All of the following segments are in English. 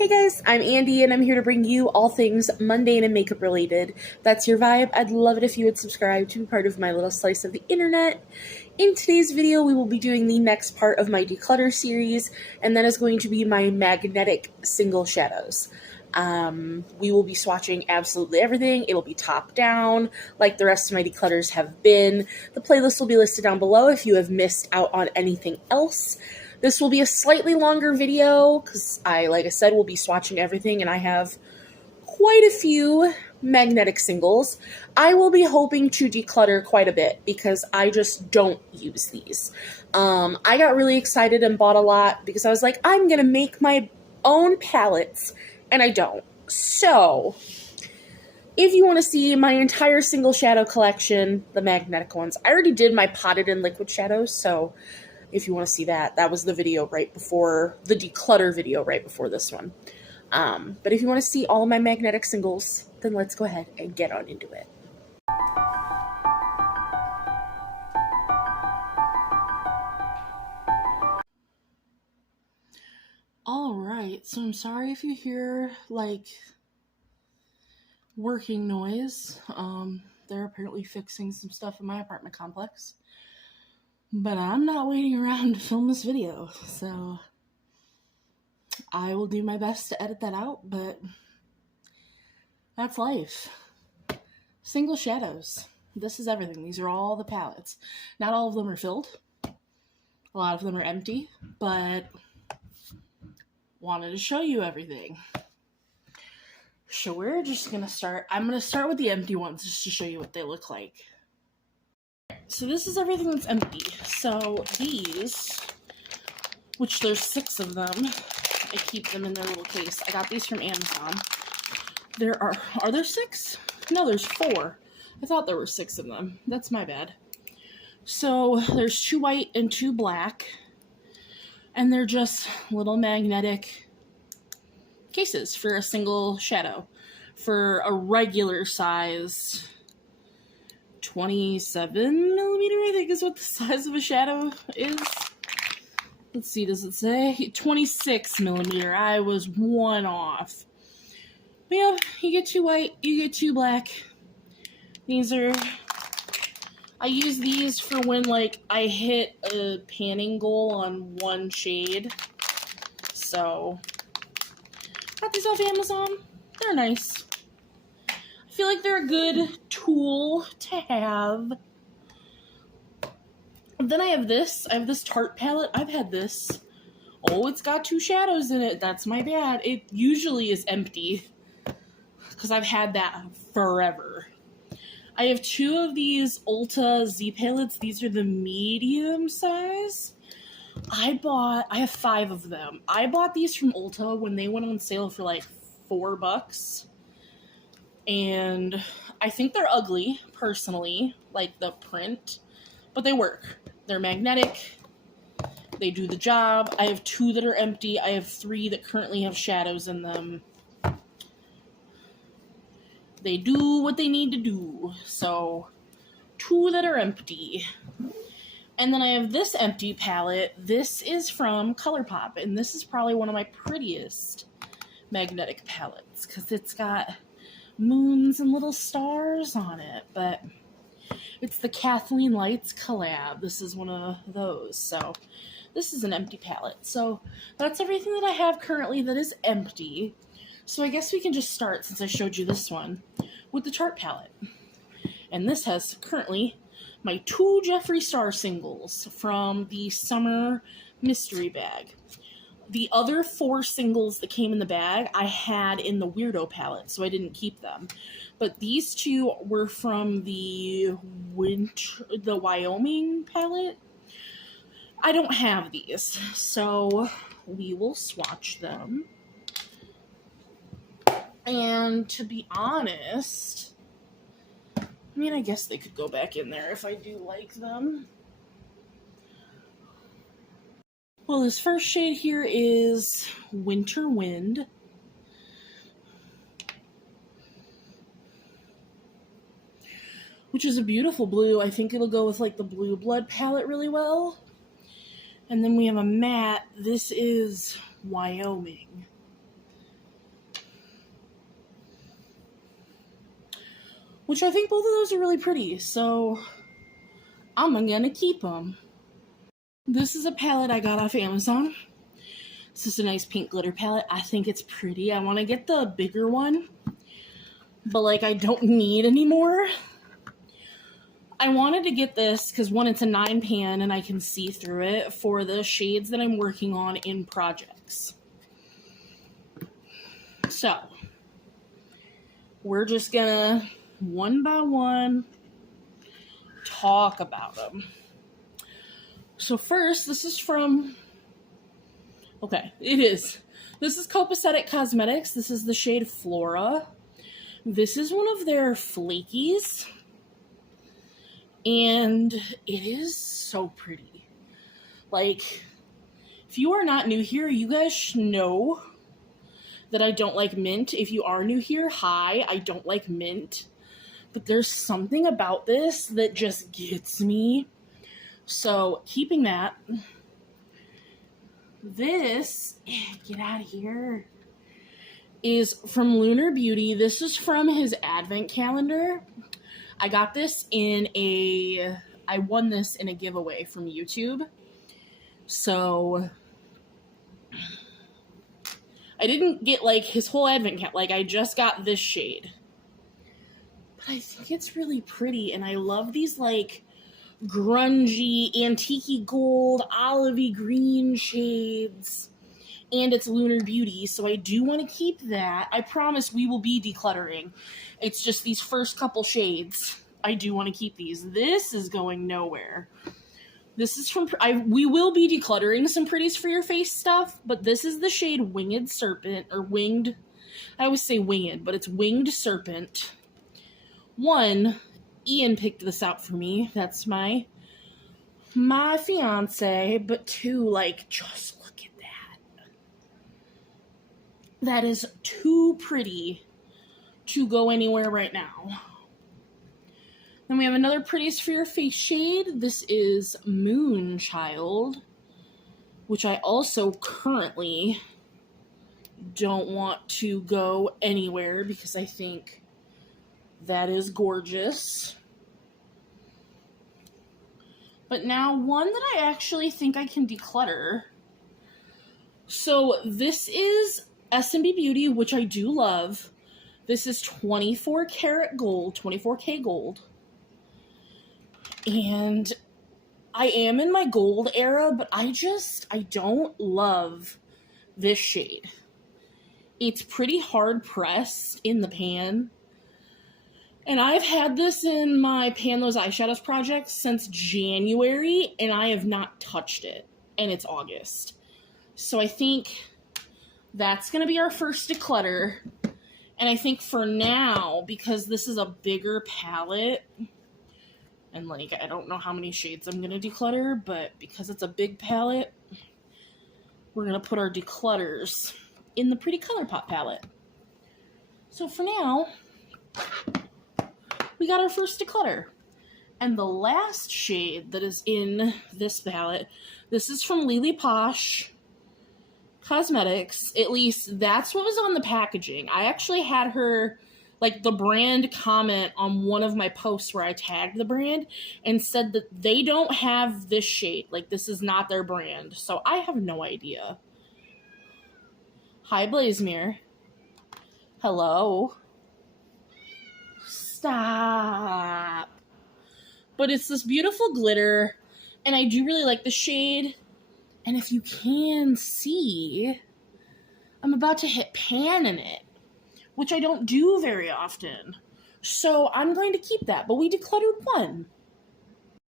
Hey guys, I'm Andy and I'm here to bring you all things mundane and makeup related. That's your vibe. I'd love it if you would subscribe to be part of my little slice of the internet. In today's video, we will be doing the next part of my declutter series, and that is going to be my magnetic single shadows. We will be swatching absolutely everything. It'll be top down, like the rest of my declutters have been. The playlist will be listed down below if you have missed out on anything else. This will be a slightly longer video because like I said, will be swatching everything, and I have quite a few magnetic singles. I will be hoping to declutter quite a bit because I just don't use these. I got really excited and bought a lot because I was like, I'm going to make my own palettes, and I don't. So, if you want to see my entire single shadow collection, the magnetic ones, I already did my potted and liquid shadows, so if you want to see that, that was the video right before, the declutter video right before this one. But if you want to see all of my magnetic singles, then let's go ahead and get on into it. Alright, so I'm sorry if you hear, like, working noise. They're apparently fixing some stuff in my apartment complex. But I'm not waiting around to film this video, so I will do my best to edit that out, but that's life. Single shadows. This is everything. These are all the palettes. Not all of them are filled. A lot of them are empty, but wanted to show you everything. So we're just going to start. I'm going to start with the empty ones just to show you what they look like. So this is everything that's empty. So these, which there's 6 of them, I keep them in their little case. I got these from Amazon. Are there 6? No, there's 4. I thought there were 6 of them. That's my bad. So there's 2 white and 2 black, and they're just little magnetic cases for a single shadow. For a regular size 27 millimeter, I think is what the size of a shadow is. Let's see, does it say? 26 millimeter. I was 1 off. But yeah, you get 2 white, you get 2 black. These are, I use these for when, like, I hit a panning goal on one shade. So, got these off Amazon. They're nice. I feel like they're a good tool to have. Then I have this Tarte palette. I've had this. Oh, it's got 2 shadows in it. That's my bad. It usually is empty because I've had that forever. I have 2 of these Ulta Z palettes. These are the medium size. I have 5 of them. I bought these from Ulta when they went on sale for like $4. And I think they're ugly, personally, like the print, but they work. They're magnetic. They do the job. I have 2 that are empty. I have 3 that currently have shadows in them. They do what they need to do. So, 2 that are empty. And then I have this empty palette. This is from ColourPop, and this is probably one of my prettiest magnetic palettes because it's got moons and little stars on it, but it's the Kathleen Lights collab. This is one of those. So this is an empty palette. So that's everything that I have currently that is empty. So I guess we can just start, since I showed you this one, with the Tarte palette. And this has currently my 2 Jeffree Star singles from the summer mystery bag. The other 4 singles that came in the bag I had in the Weirdo palette, so I didn't keep them. But these 2 were from the Wyoming palette. I don't have these, so we will swatch them. And to be honest, I mean, I guess they could go back in there if I do like them. Well, this first shade here is Winter Wind. Which is a beautiful blue. I think it'll go with like the Blue Blood palette really well. And then we have a matte. This is Wyoming. which I think both of those are really pretty, so I'm gonna keep them. This is a palette I got off Amazon. This is a nice pink glitter palette. I think it's pretty. I want to get the bigger one, but like I don't need any more. I wanted to get this because one, it's a 9 pan and I can see through it for the shades that I'm working on in projects. So we're just gonna one by one talk about them. So first, this is from, this is Copacetic Cosmetics. This is the shade Flora. This is one of their flakies, and it is so pretty. Like, if you are not new here, you guys know that I don't like mint. If you are new here, hi, I don't like mint. But there's something about this that just gets me. So, keeping that. This, get out of here, is from Lunar Beauty. This is from his advent calendar. I got this I won this in a giveaway from YouTube. So I didn't get like his whole advent calendar. Like I just got this shade. But I think it's really pretty, and I love these like grungy, antique gold, olivey green shades. And it's Lunar Beauty, so I do want to keep that. I promise we will be decluttering. It's just these first couple shades. I do want to keep these. This is going nowhere. This is from, we will be decluttering some pretties for your face stuff, but this is the shade Winged Serpent, or Winged, I always say winged, but it's Winged Serpent. One, Ian picked this out for me. That's my fiance. But two, like, just look at that. That is too pretty to go anywhere right now. Then we have another Pretties for Your Face shade. This is Moonchild, which I also currently don't want to go anywhere because I think that is gorgeous. But now one that I actually think I can declutter. So this is S&B Beauty, which I do love. This is 24 karat gold, 24K gold. And I am in my gold era, but I don't love this shade. It's pretty hard pressed in the pan. And I've had this in my Pan Those Eyeshadows project since January, and I have not touched it. And it's August. So I think that's going to be our first declutter. And I think for now, because this is a bigger palette, and like, I don't know how many shades I'm going to declutter, but because it's a big palette, we're going to put our declutters in the Pretty ColourPop palette. So for now, we got our first declutter. And the last shade that is in this palette, this is from Lele Posh Cosmetics. At least that's what was on the packaging. I actually had her, like, the brand comment on one of my posts where I tagged the brand and said that they don't have this shade. Like, this is not their brand. So I have no idea. Hi, Blazemere. Hello. Stop. But it's this beautiful glitter, and I do really like the shade. And if you can see, I'm about to hit pan in it, which I don't do very often. So I'm going to keep that, but we decluttered one.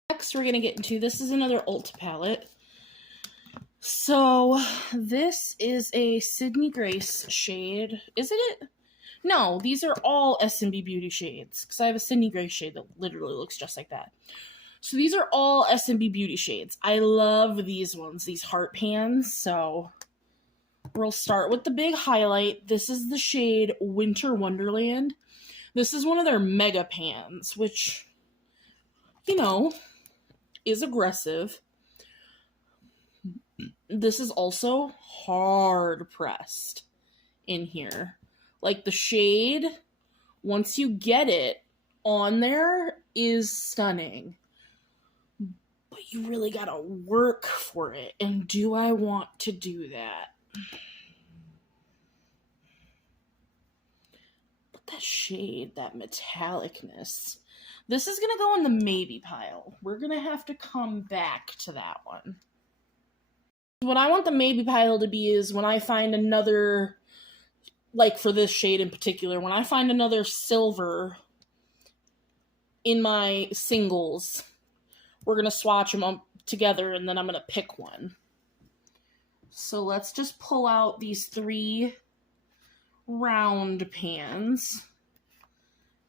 Next, we're going to get into, this is another Ulta palette. So this is a Sydney Grace shade. Is it? No, these are all S&B Beauty shades, because I have a Sydney Grace shade that literally looks just like that. So these are all S&B Beauty shades. I love these ones, these heart pans. So we'll start with the big highlight. This is the shade Winter Wonderland. This is one of their mega pans, which, you know, is aggressive. This is also hard pressed in here. Like, the shade, once you get it, on there is stunning. But you really gotta work for it. And do I want to do that? But that shade, that metallicness. This is gonna go in the maybe pile. We're gonna have to come back to that one. What I want the maybe pile to be is when I find another, like for this shade in particular, when I find another silver in my singles, we're going to swatch them up together and then I'm going to pick one. So let's just pull out these 3 round pans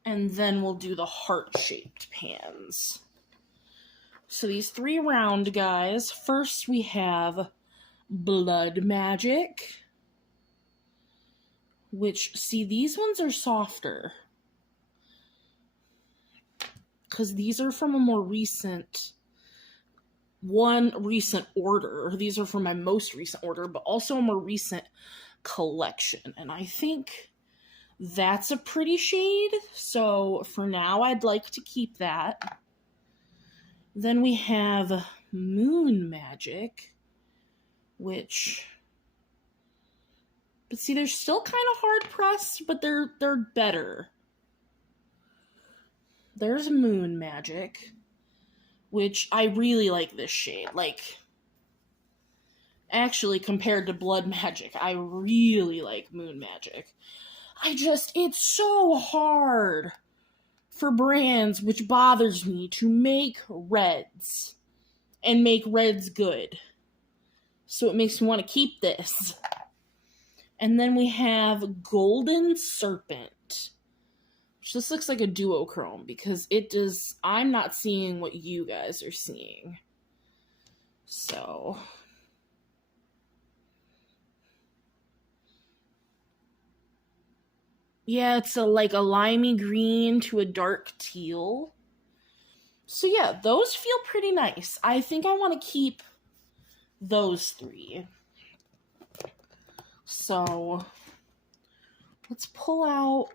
and then we'll do the heart-shaped pans. So these 3 round guys, first we have Blood Magic, which, see, these ones are softer because these are from a more recent order. These are from my most recent order, but also a more recent collection. And I think that's a pretty shade. So for now, I'd like to keep that. Then we have Moon Magic, which, but see, they're still kind of hard pressed, but they're better. There's Moon Magic, which I really like this shade. Like, actually, compared to Blood Magic, I really like Moon Magic. It's so hard for brands, which bothers me, to make reds and make reds good. So it makes me want to keep this. And then we have Golden Serpent, which this looks like a duochrome because it does. I'm not seeing what you guys are seeing. So yeah, it's like a limey green to a dark teal. So yeah, those feel pretty nice. I think I want to keep those 3. So let's pull out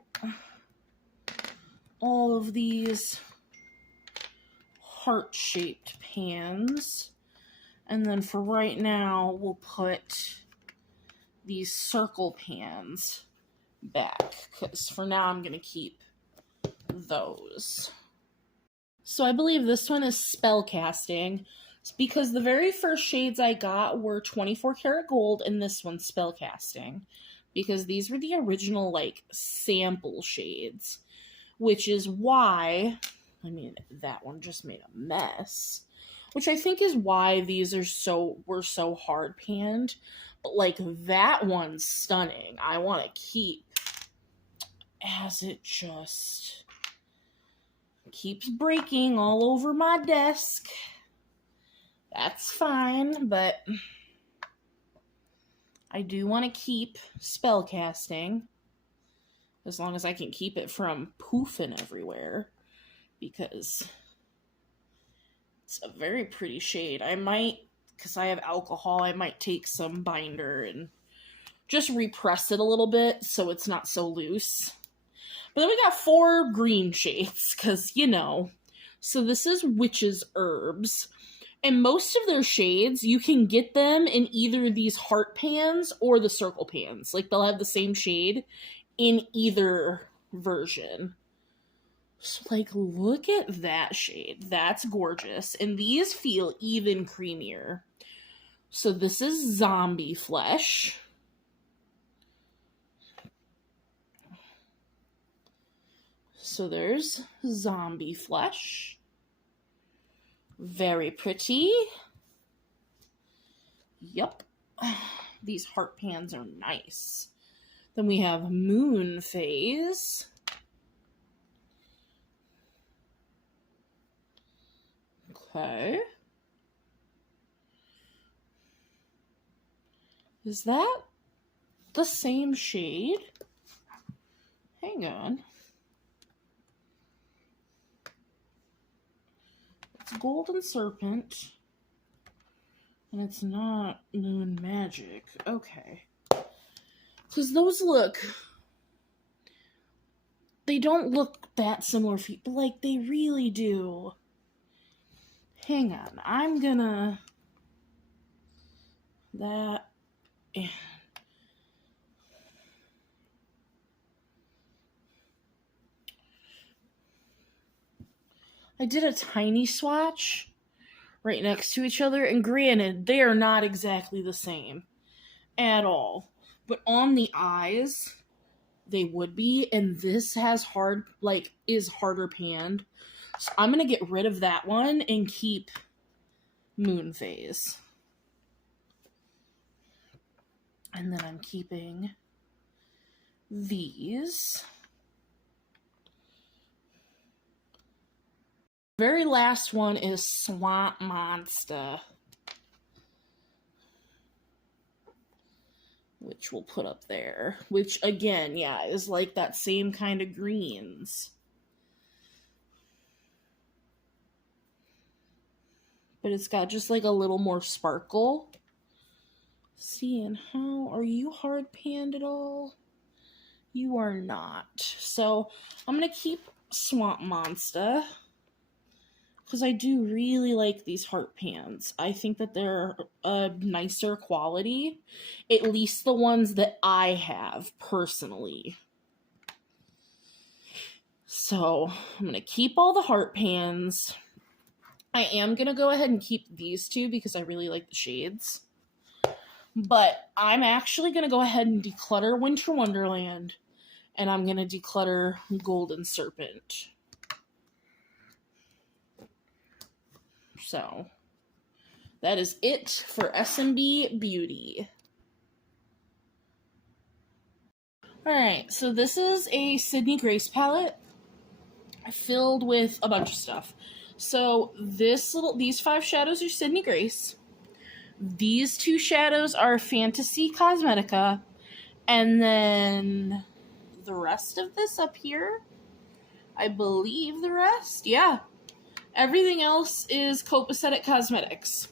all of these heart-shaped pans. And then for right now, we'll put these circle pans back, because for now I'm going to keep those. So I believe this one is spellcasting. It's because the very first shades I got were 24 karat gold, and this one's spellcasting. Because these were the original, like, sample shades. Which is why, I mean, that one just made a mess. Which I think is why these were so hard panned. But, like, that one's stunning. I want to keep, as it just keeps breaking all over my desk. That's fine, but I do want to keep spellcasting. As long as I can keep it from poofing everywhere. Because it's a very pretty shade. I might, because I have alcohol, I might take some binder and just repress it a little bit so it's not so loose. But then we got 4 green shades, because, you know. So this is Witch's Herbs. And most of their shades, you can get them in either these heart pans or the circle pans. Like, they'll have the same shade in either version. So, like, look at that shade. That's gorgeous. And these feel even creamier. So this is Zombie Flesh. So there's Zombie Flesh. Very pretty. Yup. These heart pans are nice. Then we have Moon Phase. Okay. Is that the same shade? Hang on. It's Golden Serpent. And it's not Moon Magic. Okay. Because those look they don't look that similar, but like they really do. Hang on, I'm gonna that. I did a tiny swatch right next to each other, and granted, they are not exactly the same at all. But on the eyes, they would be, and this has is harder panned. So I'm gonna get rid of that one and keep Moon Phase. And then I'm keeping these. Very last one is Swamp Monster, which we'll put up there, which again, yeah, is like that same kind of greens. But it's got just like a little more sparkle. Seeing how, are you hard panned at all? You are not. So I'm gonna keep Swamp Monster, because I do really like these heart pans. I think that they're a nicer quality, at least the ones that I have personally. So I'm going to keep all the heart pans. I am going to go ahead and keep these two because I really like the shades. But I'm actually going to go ahead and declutter Winter Wonderland, and I'm going to declutter Golden Serpent. So that is it for SMB Beauty. Alright, so this is a Sydney Grace palette filled with a bunch of stuff. So these 5 shadows are Sydney Grace. These 2 shadows are Fantasy Cosmetica. And then the rest of this up here, I believe the rest, yeah. Everything else is Copacetic Cosmetics.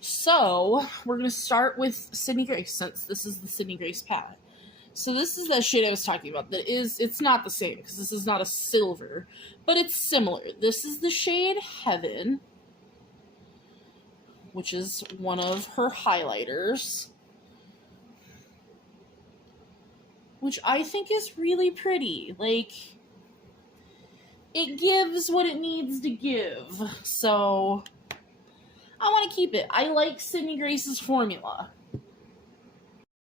So, we're going to start with Sydney Grace, since this is the Sydney Grace palette. So this is the shade I was talking about. It's not the same, because this is not a silver, but it's similar. This is the shade Heaven, which is one of her highlighters, which I think is really pretty. Like, it gives what it needs to give, so I want to keep it. I like Sydney Grace's formula.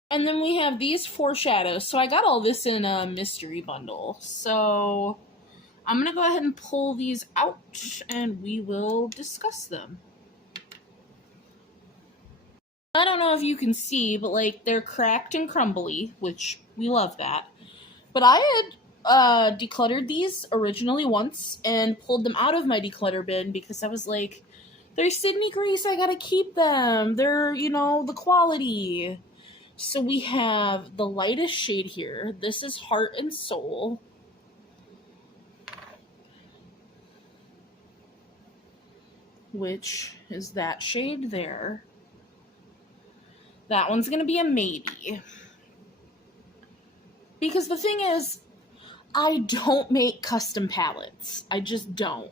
And then we have these 4 shadows. So I got all this in a mystery bundle. So I'm going to go ahead and pull these out and we will discuss them. I don't know if you can see, but like they're cracked and crumbly, which we love that. But I had decluttered these originally once and pulled them out of my declutter bin because I was like, they're Sydney Grace, I gotta keep them. They're, you know, the quality. So we have the lightest shade here. This is Heart and Soul. Which is that shade there. That one's going to be a maybe. Because the thing is, I don't make custom palettes. I just don't.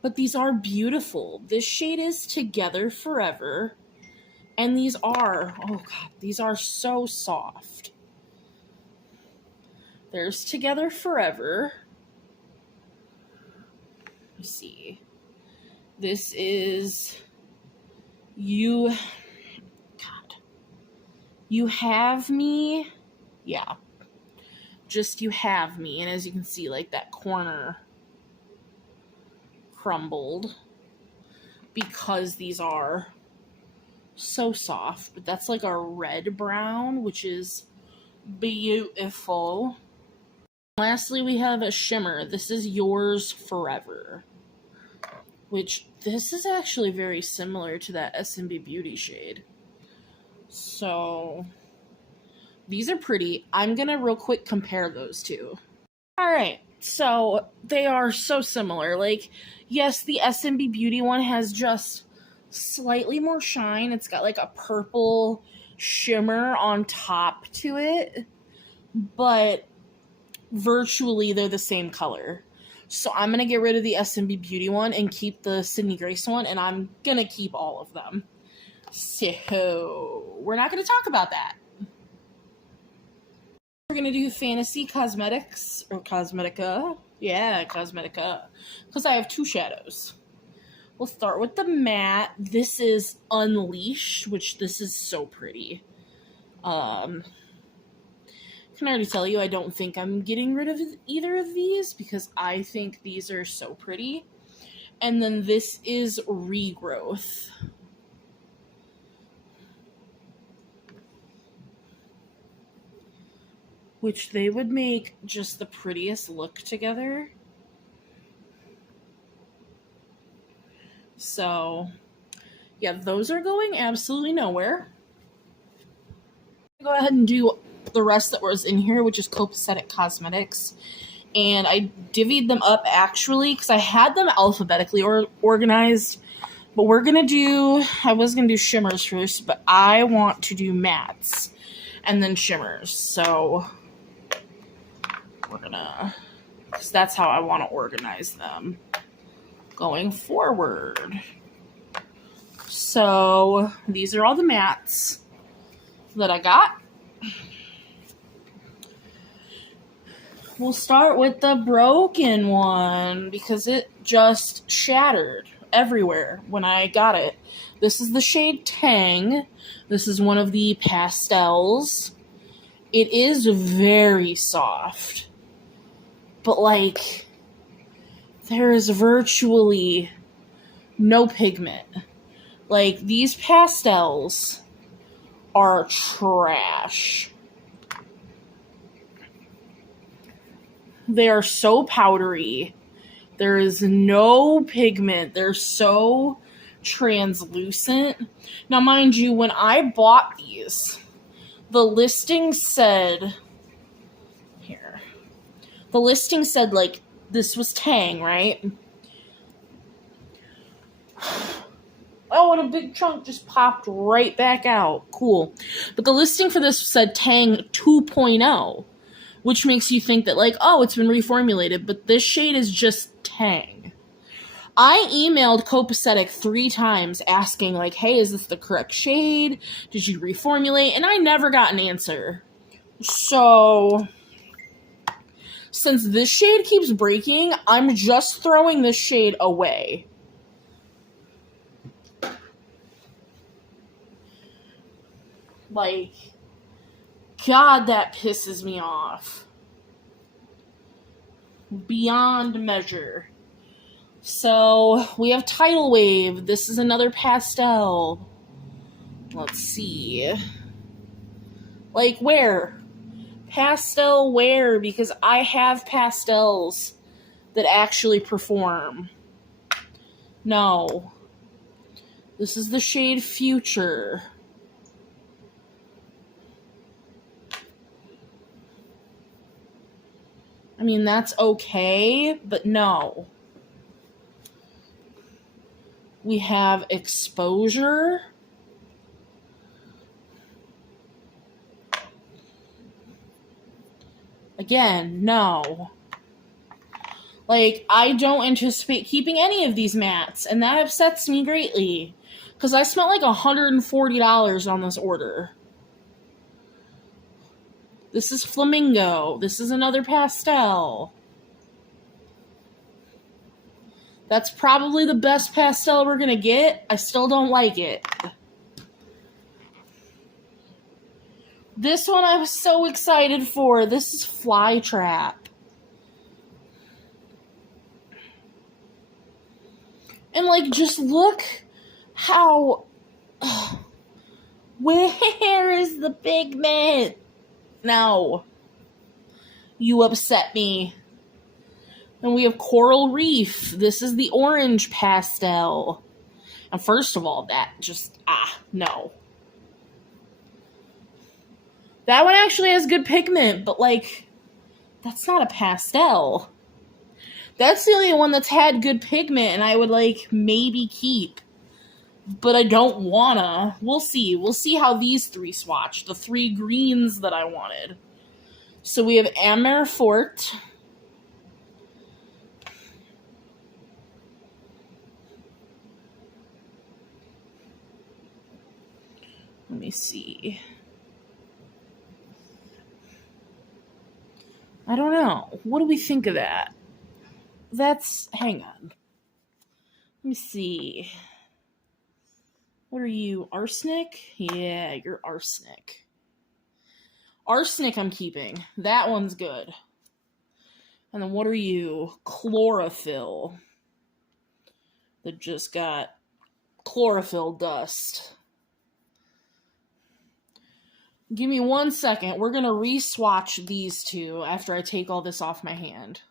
But these are beautiful. This shade is Together Forever. And these are, oh god, these are so soft. There's Together Forever. Let me see. This is You Have Me. Yeah. Just You Have Me. And as you can see, like that corner crumbled because these are so soft. But that's like a red brown, which is beautiful. Lastly, we have a shimmer. This is Yours Forever, which this is actually very similar to that SMB Beauty shade. So these are pretty. I'm gonna real quick compare those two. Alright, so they are so similar. Like, yes, the SMB Beauty one has just slightly more shine. It's got like a purple shimmer on top to it. But virtually they're the same color. So I'm going to get rid of the S&B Beauty one and keep the Sydney Grace one, and I'm going to keep all of them. So we're not going to talk about that. We're going to do Fantasy Cosmetics, or Cosmetica. Yeah, Cosmetica. Because I have 2 shadows. We'll start with the matte. This is Unleashed, which this is so pretty. Can already tell you I don't think I'm getting rid of either of these because I think these are so pretty. And then this is Regrowth. Which they would make just the prettiest look together. So, yeah, those are going absolutely nowhere. Go ahead and do the rest that was in here, which is Copacetic Cosmetics. And I divvied them up actually because I had them alphabetically organized. But we're going to do, I was going to do shimmers first, but I want to do mattes and then shimmers. So we're going to, because that's how I want to organize them going forward. So these are all the mattes that I got. We'll start with the broken one because it just shattered everywhere when I got it. This is the shade Tang. This is one of the pastels. It is very soft, but like there is virtually no pigment. Like these pastels are trash. They are so powdery. There is no pigment. They're so translucent. Now, mind you, when I bought these, the listing said, here, the listing said, like, this was Tang, right? Oh, and a big chunk just popped right back out. Cool. But the listing for this said Tang 2.0. Which makes you think that, like, oh, it's been reformulated, but this shade is just Tang. I emailed Copacetic 3 times asking, like, hey, is this the correct shade? Did you reformulate? And I never got an answer. So, since this shade keeps breaking, I'm just throwing this shade away. Like, God, that pisses me off. Beyond measure. So, we have Tidal Wave. This is another pastel. Let's see. Like, where? Pastel where? Because I have pastels that actually perform. No. This is the shade Future. I mean, that's okay, but no. We have Exposure. Again, no. Like, I don't anticipate keeping any of these mattes, and that upsets me greatly. Because I spent like $140 on this order. This is Flamingo. This is another pastel. That's probably the best pastel we're going to get. I still don't like it. This one I was so excited for. This is Flytrap. And, like, just look how... where is the pigment? No. You upset me. And we have Coral Reef. This is the orange pastel. And first of all, that just, no. That one actually has good pigment, but, like, that's not a pastel. That's the only one that's had good pigment, and I would, like, maybe keep. But I don't wanna. We'll see. We'll see how these 3 swatch. The 3 greens that I wanted. So we have Amerfort. Let me see. I don't know. What do we think of that? Hang on. Let me see. What are you, arsenic? Yeah, you're arsenic. Arsenic I'm keeping. That one's good. And then what are you? Chlorophyll. That just got chlorophyll dust. Give me 1 second. We're going to re-swatch these two after I take all this off my hand.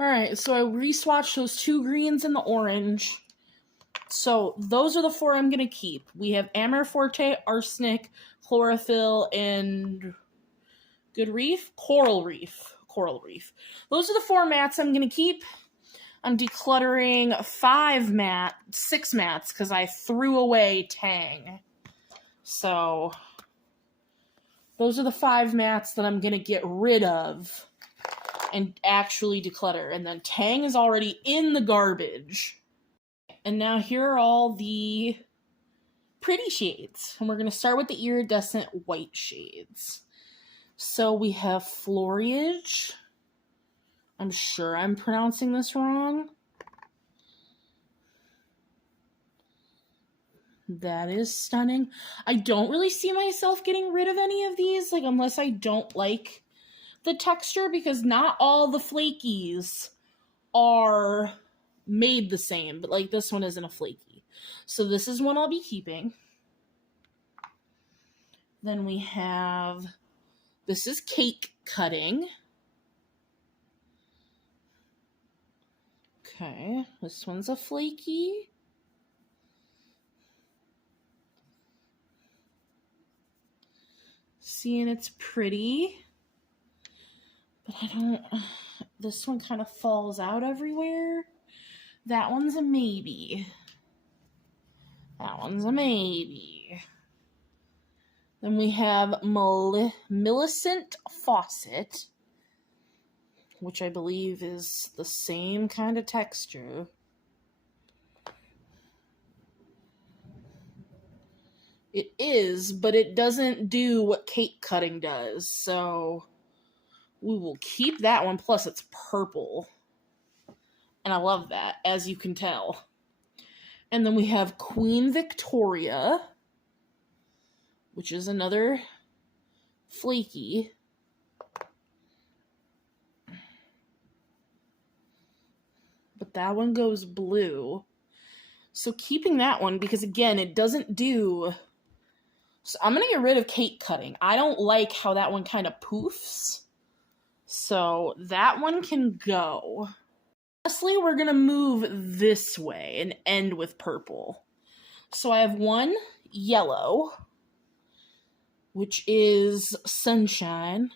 Alright, so I re-swatched those 2 greens and the orange. So those are the 4 I'm going to keep. We have Amerforte, Arsenic, Chlorophyll, and Good Reef? Coral Reef. Coral Reef. Those are the 4 mats I'm going to keep. I'm decluttering 6 mats because I threw away Tang. So those are the 5 mats that I'm going to get rid of and actually declutter. And then Tang is already in the garbage. And now here are all the pretty shades. And we're going to start with the iridescent white shades. So we have Foliage. I'm sure I'm pronouncing this wrong. That is stunning. I don't really see myself getting rid of any of these, like, unless I don't like the texture, because not all the flakies are made the same, but like this one isn't a flaky. So this is one I'll be keeping. Then we have, this is Cake Cutting. Okay, this one's a flaky. Seeing it's pretty, but I don't, this one kind of falls out everywhere. That one's a maybe. That one's a maybe. Then we have Millicent Faucet, which I believe is the same kind of texture. It is, but it doesn't do what Cake Cutting does, so we will keep that one. Plus, it's purple. And I love that, as you can tell. And then we have Queen Victoria, which is another flaky. But that one goes blue. So keeping that one, because again, it doesn't do... So I'm going to get rid of Cake Cutting. I don't like how that one kind of poofs. So that one can go. Lastly, we're going to move this way and end with purple. So I have one yellow, which is Sunshine.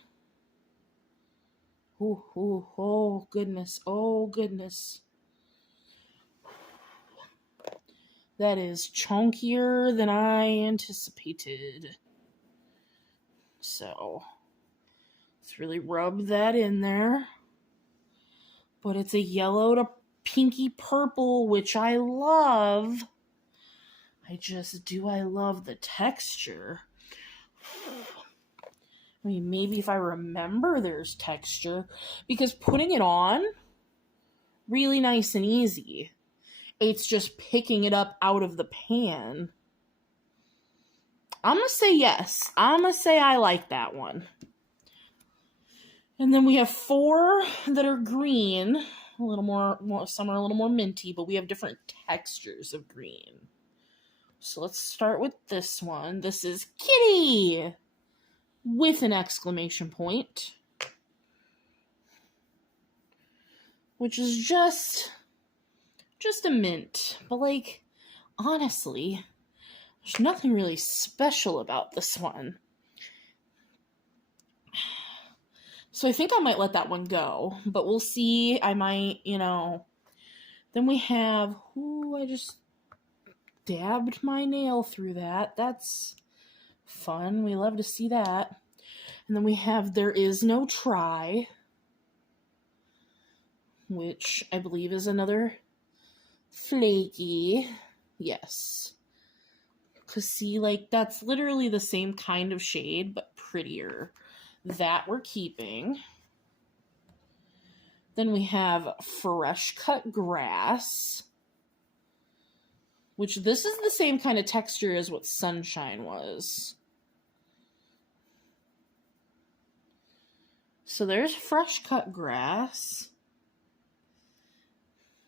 Oh, goodness. Oh, goodness. That is chunkier than I anticipated. So, let's really rub that in there. But it's a yellow to pinky purple, which I love. I love the texture. I mean, maybe if I remember there's texture. Because putting it on, really nice and easy. It's just picking it up out of the pan. I'm going to say yes. I'm going to say I like that one. And then we have 4 that are green. A little more, some are a little more minty, but we have different textures of green. So let's start with this one. This is Kitty with an exclamation point. Which is just a mint. But like, honestly, there's nothing really special about this one. So I think I might let that one go, but we'll see. I might, Then we have, I just dabbed my nail through that. That's fun. We love to see that. And then we have There Is No Try, which I believe is another flaky. Yes. Because see, like, that's literally the same kind of shade, but prettier. That we're keeping. Then we have Fresh Cut Grass, which this is the same kind of texture as what Sunshine was. So there's Fresh Cut Grass,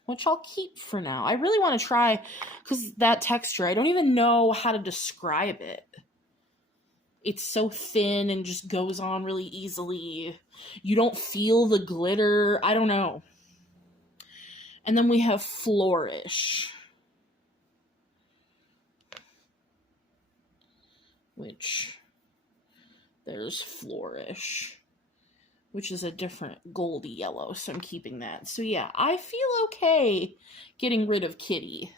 which I'll keep for now. I really want to try, because that texture, I don't even know how to describe it. It's so thin and just goes on really easily. You don't feel the glitter. I don't know. And then we have Flourish, which there's Flourish, which is a different goldy yellow, so I'm keeping that. So yeah, I feel okay getting rid of Kitty.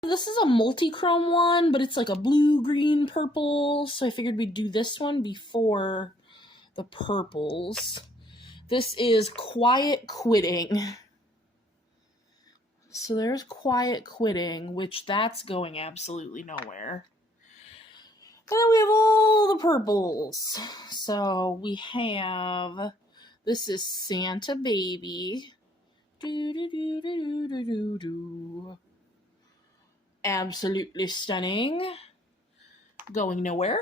This is a multi-chrome one, but it's like a blue, green, purple, so I figured we'd do this one before the purples. This is Quiet Quitting. So there's Quiet Quitting, which that's going absolutely nowhere. And then we have all the purples. So we have, this is Santa Baby. Absolutely stunning. Going nowhere.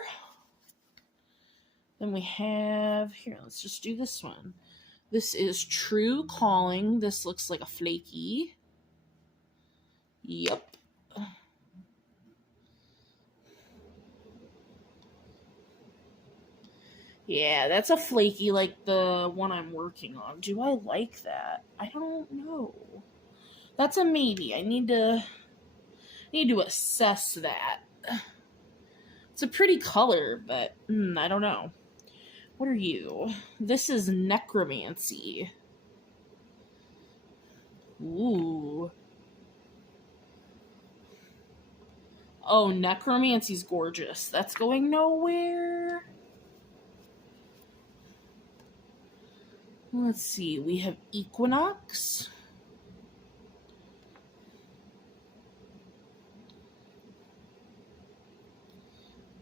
Then we have, here, let's just do this one. This is True Calling. This looks like a flaky. Yep. Yeah, that's a flaky like the one I'm working on. Do I like that? I don't know. That's a maybe. I need to assess that. It's a pretty color, but I don't know. What are you? This is Necromancy. Ooh. Oh, Necromancy's gorgeous. That's going nowhere. Let's see. We have Equinox.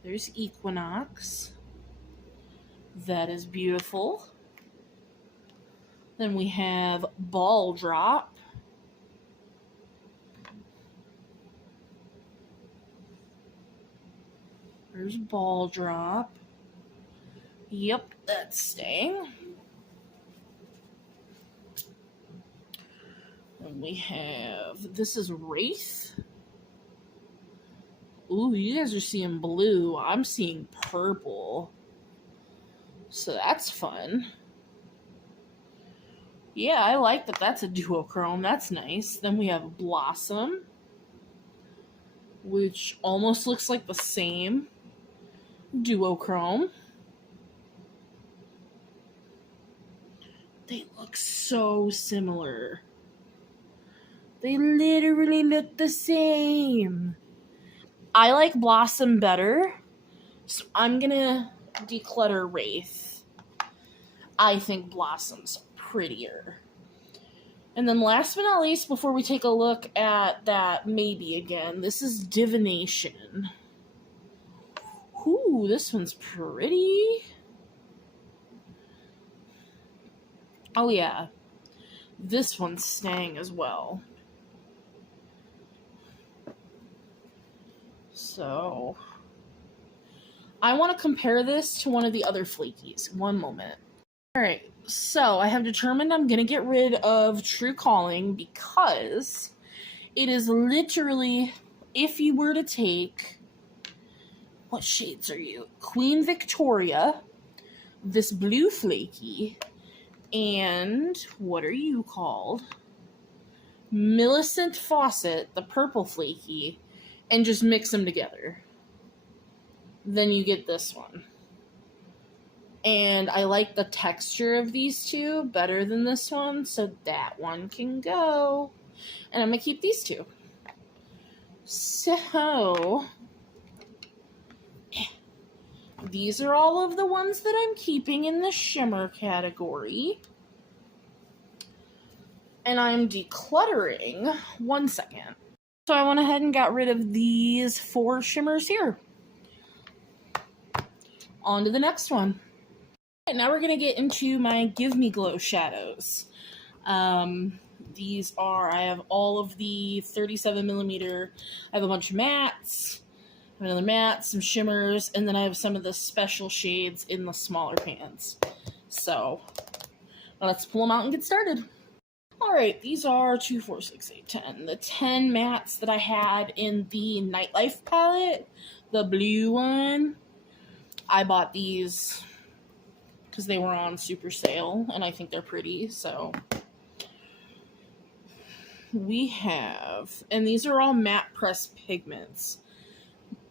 There's Equinox. That is beautiful. Then we have Ball Drop. There's Ball Drop. Yep, that's staying. And we have, this is Wraith. Ooh, you guys are seeing blue. I'm seeing purple. So that's fun. Yeah, I like that that's a duochrome. That's nice. Then we have Blossom, which almost looks like the same duochrome. They look so similar. They literally look the same. I like Blossom better, so I'm gonna declutter Wraith. I think Blossom's prettier. And then last but not least, before we take a look at that maybe again, this is Divination. Ooh, this one's pretty. Oh yeah, this one's staying as well. So, I want to compare this to one of the other flakies. One moment. Alright, so I have determined I'm going to get rid of True Calling because it is literally, if you were to take, what shades are you? Queen Victoria, this blue flaky, and what are you called? Millicent Fawcett, the purple flaky, and just mix them together. Then you get this one. And I like the texture of these two better than this one, so that one can go. And I'm going to keep these two. So, these are all of the ones that I'm keeping in the shimmer category. And I'm decluttering. 1 second. So I went ahead and got rid of these 4 shimmers here. On to the next one. And now we're going to get into my Give Me Glow shadows. These are, I have all of the 37mm. I have a bunch of mattes, I have another matte, some shimmers, and then I have some of the special shades in the smaller pans. So let's pull them out and get started. Alright, these are 2, 4, 6, 8, 10. The 10 mattes that I had in the Nightlife palette, the blue one. I bought these because they were on super sale, and I think they're pretty, so. We have, and these are all matte press pigments.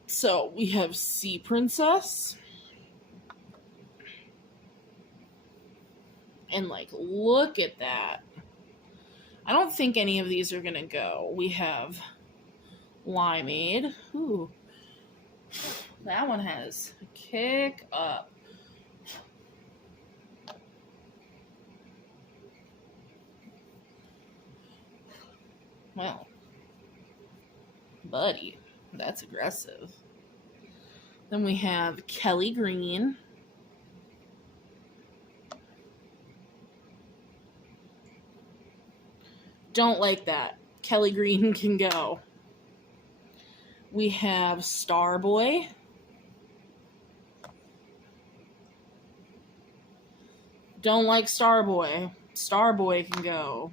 So we have Sea Princess. And like, look at that. I don't think any of these are gonna go. We have Limeade. Ooh. That one has a kick up. Well, buddy, that's aggressive. Then we have Kelly Green. Don't like that. Kelly Green can go. We have Starboy. Don't like Starboy. Starboy can go.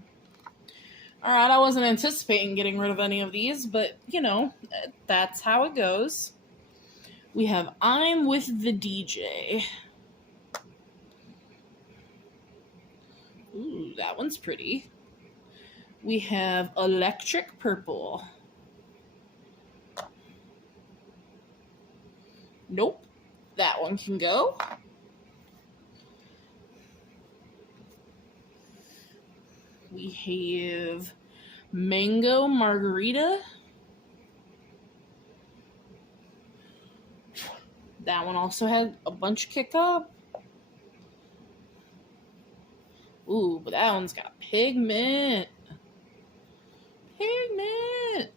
Alright, I wasn't anticipating getting rid of any of these, but, you know, that's how it goes. We have I'm With the DJ. Ooh, that one's pretty. We have Electric Purple. Nope, that one can go. We have Mango Margarita. That one also had a bunch of kick up. Ooh, but that one's got pigment. Pigment.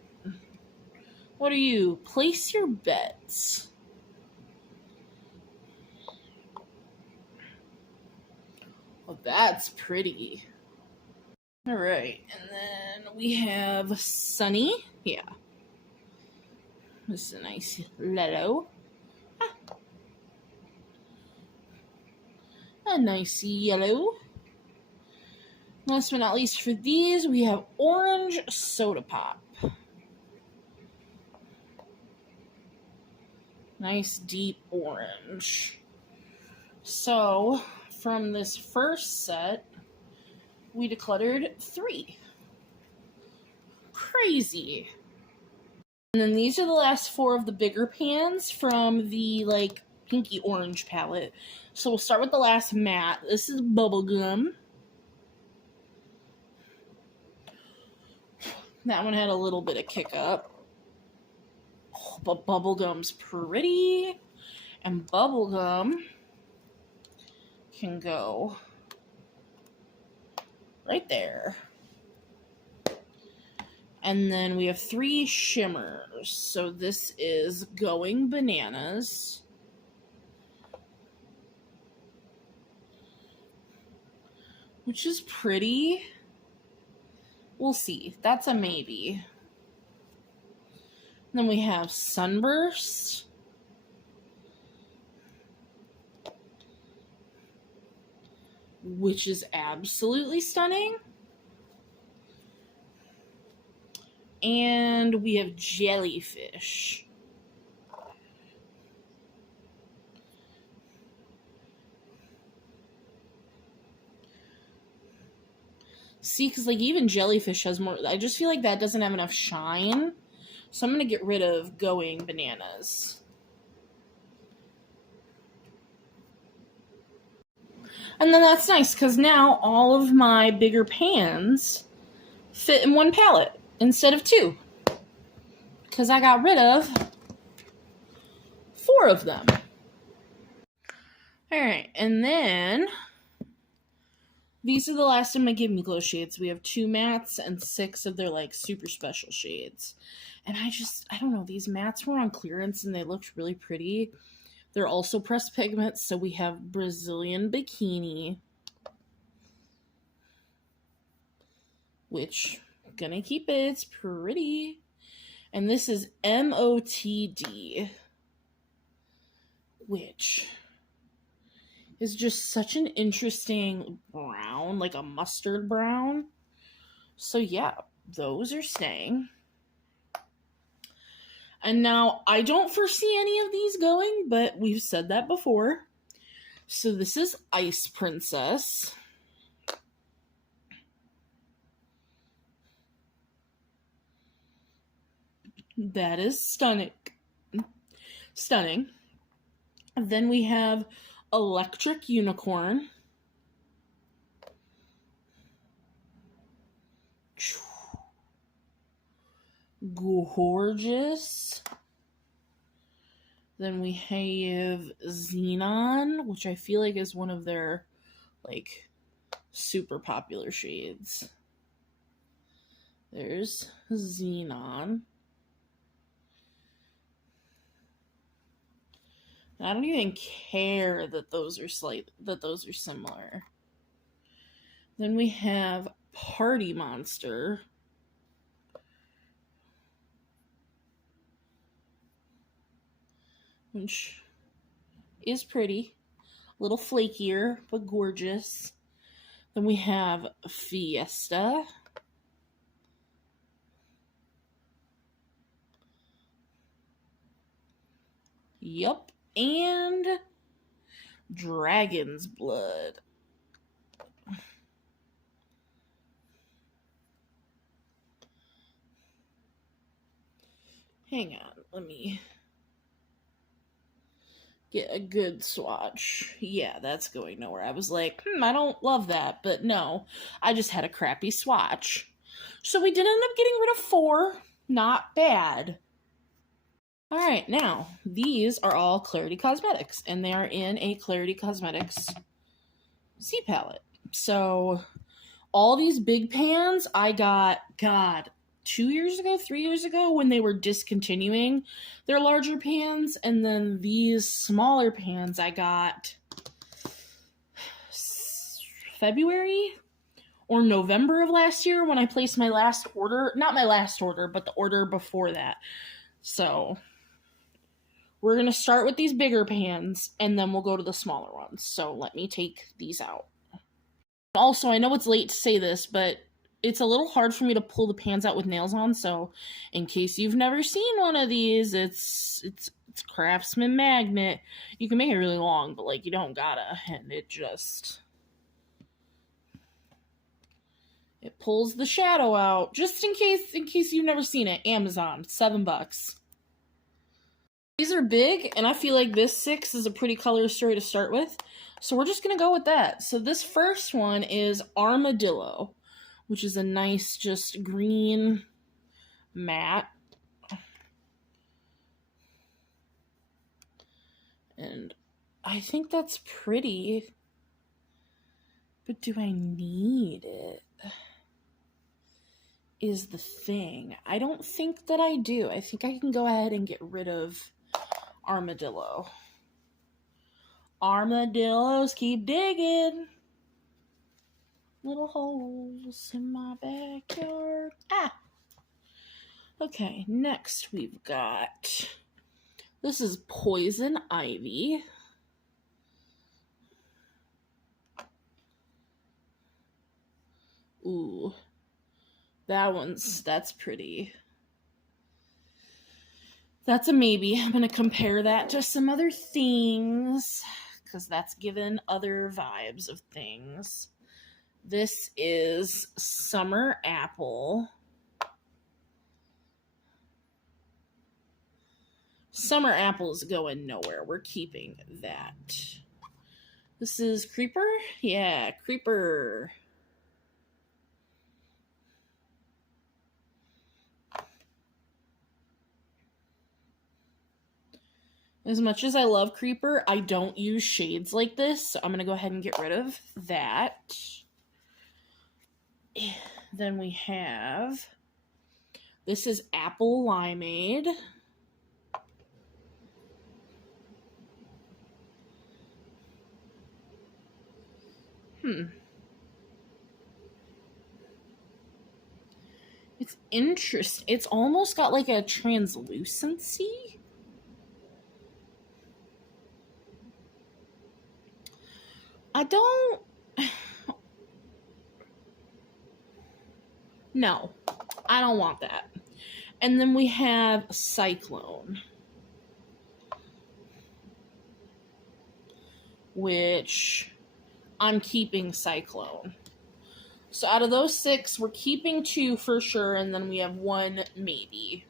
What are you? Place your bets. Well, that's pretty. All right, and then we have Sunny. Yeah. This is a nice yellow. Ah. A nice yellow. Last but not least for these, we have Orange Soda Pop. Nice deep orange. So, from this first set, we decluttered 3. Crazy. And then these are the last 4 of the bigger pans from the, like, pinky orange palette. So we'll start with the last matte. This is Bubblegum. That one had a little bit of kick up. Oh, but Bubblegum's pretty. And Bubblegum can go right there. And then we have 3 shimmers. So this is Going Bananas. Which is pretty. We'll see. That's a maybe. Then we have Sunburst. Which is absolutely stunning. And we have Jellyfish. See, because like even Jellyfish has more. I just feel like that doesn't have enough shine. So I'm going to get rid of Going Bananas. And then that's nice because now all of my bigger pans fit in one palette instead of 2. Because I got rid of 4 of them. All right, and then these are the last of my Give Me Glow shades. We have 2 mattes and 6 of their like super special shades. And I don't know, these mattes were on clearance and they looked really pretty. They're also pressed pigments, so we have Brazilian Bikini, which I'm gonna keep it, it's pretty. And this is MOTD, which is just such an interesting brown, like a mustard brown. So yeah, those are staying. And now I don't foresee any of these going, but we've said that before. So this is Ice Princess. That is stunning. Stunning. Then we have Electric Unicorn. Gorgeous. Then we have Xenon, which I feel like is one of their like super popular shades. There's Xenon. I don't even care that those are similar. Then we have Party Monster. Which is pretty. A little flakier, but gorgeous. Then we have Fiesta. Yup. And Dragon's Blood. Hang on, let me get a good swatch. Yeah, that's going nowhere. I was like, I don't love that, but no, I just had a crappy swatch. So we did end up getting rid of 4. Not bad. All right, now, these are all Clarity Cosmetics, and they are in a Clarity Cosmetics C palette. So all these big pans I got, God, 2 years ago, 3 years ago, when they were discontinuing their larger pans, and then these smaller pans I got February or November of last year when I placed my last order. Not my last order, but the order before that. So we're going to start with these bigger pans, and then we'll go to the smaller ones. So let me take these out. Also, I know it's late to say this, but it's a little hard for me to pull the pans out with nails on, so in case you've never seen one of these, it's Craftsman Magnet. You can make it really long, but like you don't gotta, and it pulls the shadow out, just in case you've never seen it. Amazon, $7. These are big, and I feel like this 6 is a pretty color story to start with, so we're just gonna go with that. So this first one is Armadillo, which is a nice, just green matte. And I think that's pretty, but do I need it? Is the thing. I don't think that I do. I think I can go ahead and get rid of Armadillo. Armadillos keep digging. Little holes in my backyard. Okay, next we've got, this is Poison Ivy. Ooh, that's pretty. That's a maybe. I'm going to compare that to some other things, because that's given other vibes of things. This is Summer Apple. Summer Apple is going nowhere. We're keeping that. This is Creeper? Yeah, Creeper. As much as I love Creeper, I don't use shades like this, so I'm going to go ahead and get rid of that. Then we have, this is Apple Limeade. It's interesting. It's almost got like a translucency. I don't... No, I don't want that. And then we have Cyclone, which I'm keeping Cyclone. So out of those 6, we're keeping 2 for sure, and then we have 1 maybe.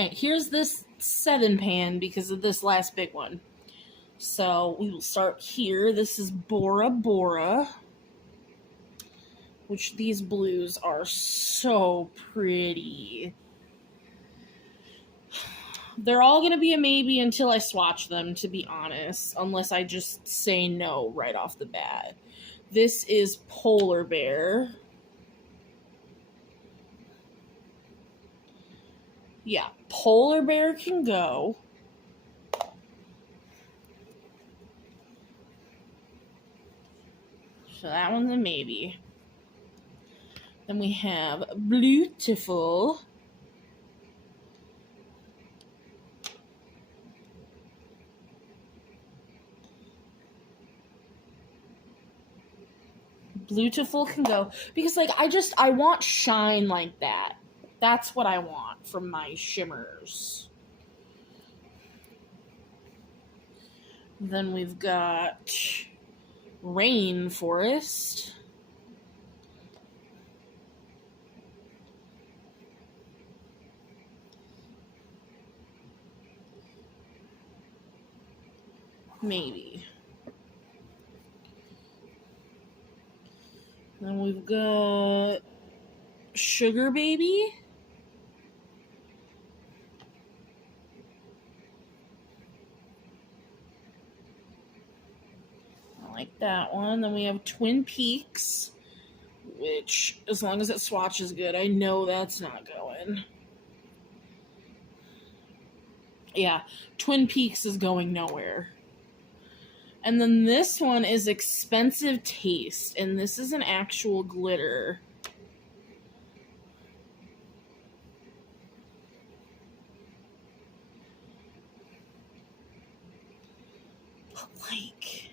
Alright, here's this 7 pan because of this last big one. So we will start here. This is Bora Bora, which these blues are so pretty. They're all going to be a maybe until I swatch them, to be honest, unless I just say no right off the bat. This is Polar Bear. Yeah, Polar Bear can go. So that one's a maybe. Then we have Beautiful. Beautiful can go. Because, like, I want shine like that. That's what I want from my shimmers. Then we've got Rainforest. Maybe. Then we've got Sugar Baby. I like that one. Then we have Twin Peaks, which, as long as it swatches good, I know that's not going. Yeah, Twin Peaks is going nowhere. And then this one is Expensive Taste, and this is an actual glitter. But, like,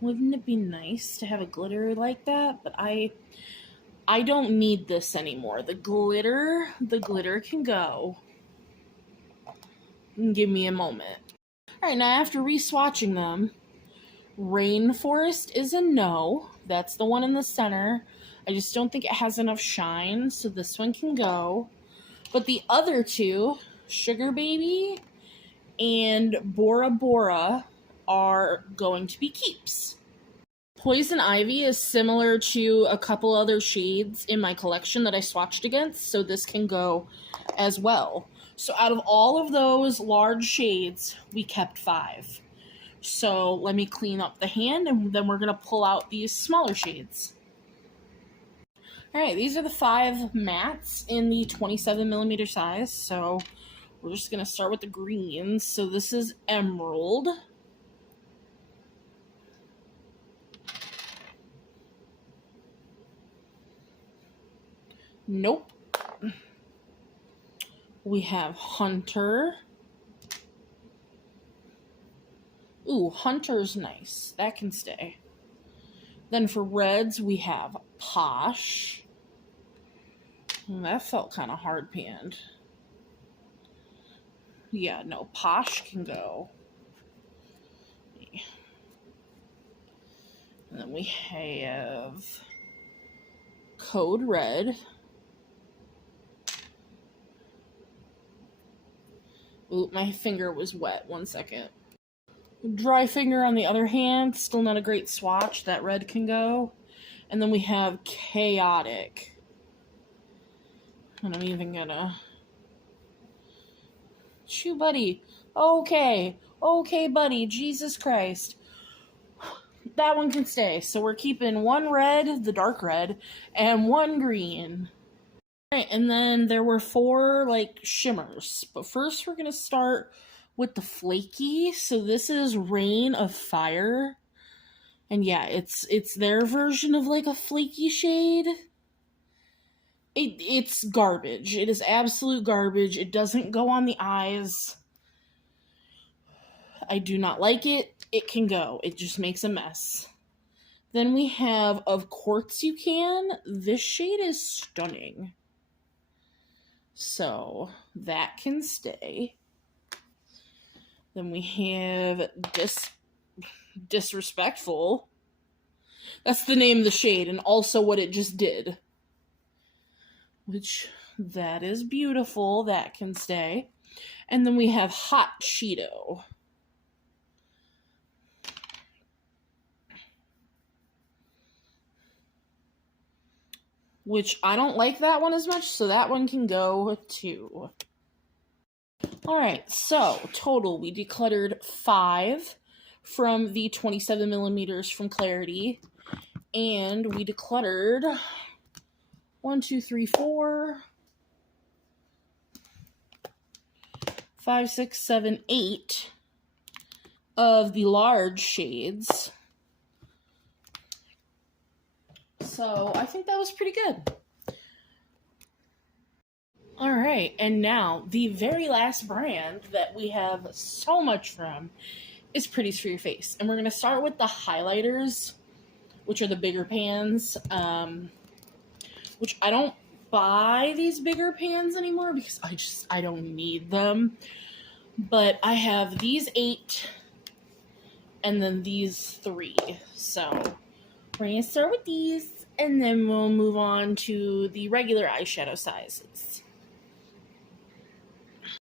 wouldn't it be nice to have a glitter like that? But I don't need this anymore. The glitter can go. Give me a moment. Alright, now after re-swatching them, Rainforest is a no. That's the one in the center. I just don't think it has enough shine, so this one can go. But the other 2, Sugar Baby and Bora Bora, are going to be keeps. Poison Ivy is similar to a couple other shades in my collection that I swatched against, so this can go as well. So out of all of those large shades, we kept 5. So let me clean up the hand, and then we're going to pull out these smaller shades. Alright, these are the 5 mattes in the 27mm size. So we're just going to start with the greens. So this is Emerald. Nope. We have Hunter. Ooh, Hunter's nice. That can stay. Then for reds, we have Posh. That felt kind of hard panned. Yeah, no, Posh can go. And then we have Code Red. Ooh, my finger was wet. 1 second. Dry Finger, on the other hand, still not a great swatch. That red can go. And then we have Chaotic. And I'm even gonna Shoo, buddy. Okay. Okay, buddy. Jesus Christ. That one can stay. So we're keeping one red, the dark red, and one green. Alright, and then there were 4, like, shimmers. But first we're going to start with the flaky. So this is Rain of Fire. And yeah, it's their version of, like, a flaky shade. It's garbage. It is absolute garbage. It doesn't go on the eyes. I do not like it. It can go. It just makes a mess. Then we have Of Course You Can. This shade is stunning. So that can stay. Then we have Disrespectful. That's the name of the shade and also what it just did. Which, that is beautiful. That can stay. And then we have Hot Cheeto. Which I don't like that one as much, so that one can go too. Alright, so total we decluttered 5 from the 27 millimeters from Clarity. And we decluttered 1, 2, 3, 4, 5, 6, 7, 8 of the large shades. So I think that was pretty good. Alright, and now the very last brand that we have so much from is Pretties for Your Face. And we're going to start with the highlighters, which are the bigger pans. Which I don't buy these bigger pans anymore because I don't need them. But I have these 8 and then these 3. So we're going to start with these and then we'll move on to the regular eyeshadow sizes.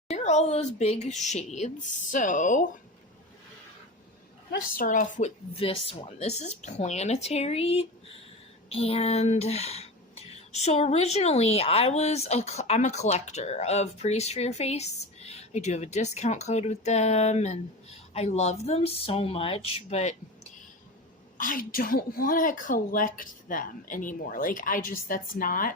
Here are all those big shades. So I'm going to start off with this one. This is Planetary. And so originally I'm a collector of Pretties for Your Face. I do have a discount code with them and I love them so much, but I don't want to collect them anymore. Like, that's not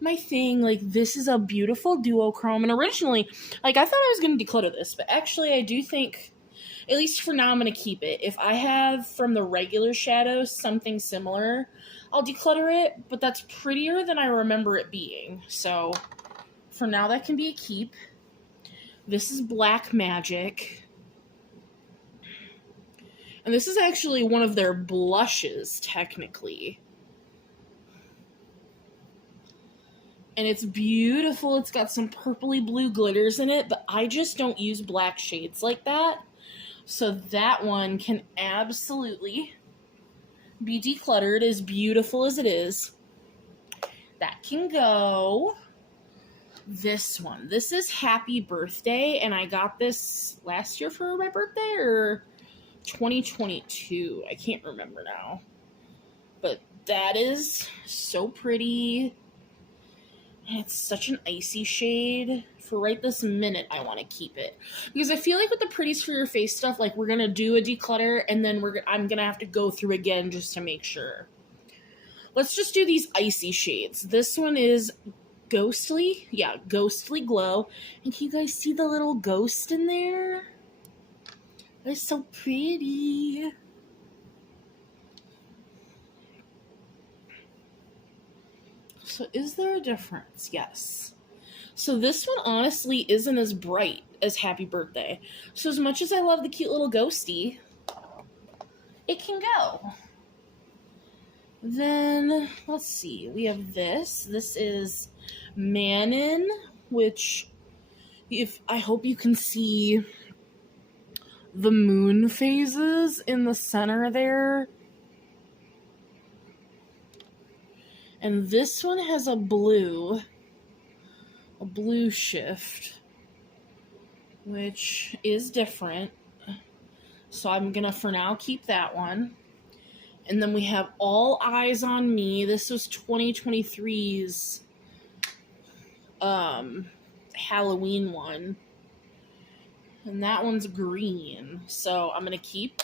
my thing. Like, this is a beautiful duochrome, and originally, like, I thought I was going to declutter this, but actually I do think, at least for now, I'm going to keep it. If I have from the regular shadows something similar, I'll declutter it, but that's prettier than I remember it being. So for now, that can be a keep. This is Black Magic. And this is actually one of their blushes, technically. And it's beautiful. It's got some purpley blue glitters in it, but I just don't use black shades like that. So that one can absolutely be decluttered, as beautiful as it is. That can go. This one. This is Happy Birthday, and I got this last year for my birthday, or 2022. I can't remember now. But that is so pretty. And it's such an icy shade. For right this minute, I want to keep it. Because I feel like with the Pretties for Your Face stuff, like, we're going to do a declutter, and then I'm going to have to go through again just to make sure. Let's just do these icy shades. This one is Ghostly. Yeah, Ghostly Glow. And can you guys see the little ghost in there? It's so pretty. So is there a difference? Yes. So this one honestly isn't as bright as Happy Birthday. So as much as I love the cute little ghosty, it can go. Then, let's see. We have this. This is Manin, which, I hope you can see the moon phases in the center there. And this one has a blue shift, which is different. So I'm going to, for now, keep that one. And then we have All Eyes on Me. This was 2023's Halloween one. And that one's green. So I'm going to keep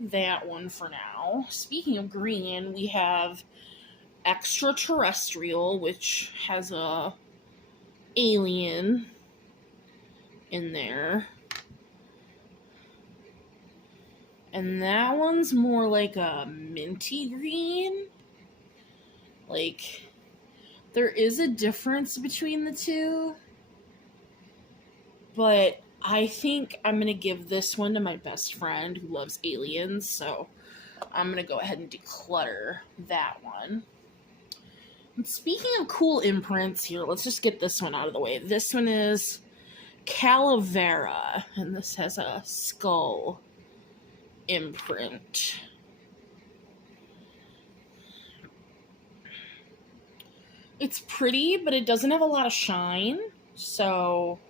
that one for now. Speaking of green, we have extraterrestrial, which has a alien in there. And that one's more like a minty green. Like, there is a difference between the two. But I think I'm going to give this one to my best friend who loves aliens. So I'm going to go ahead and declutter that one. And speaking of cool imprints here, let's just get this one out of the way. This one is Calavera, and this has a skull imprint. It's pretty, but it doesn't have a lot of shine, so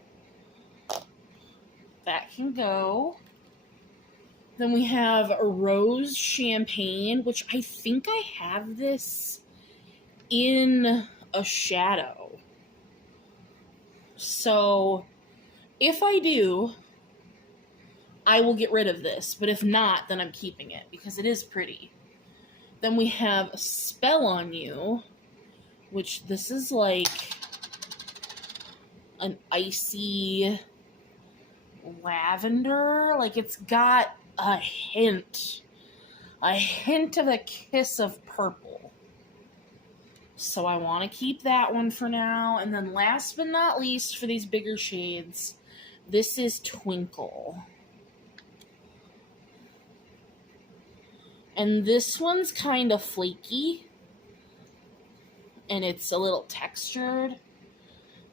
that can go. Then we have a Rose Champagne, which I think I have this in a shadow. So if I do, I will get rid of this, but if not, then I'm keeping it because it is pretty. Then we have a Spell on You, which this is like an icy lavender. Like, it's got a hint of a kiss of purple. So I want to keep that one for now. And then last but not least, for these bigger shades, this is Twinkle. And this one's kind of flaky. And it's a little textured.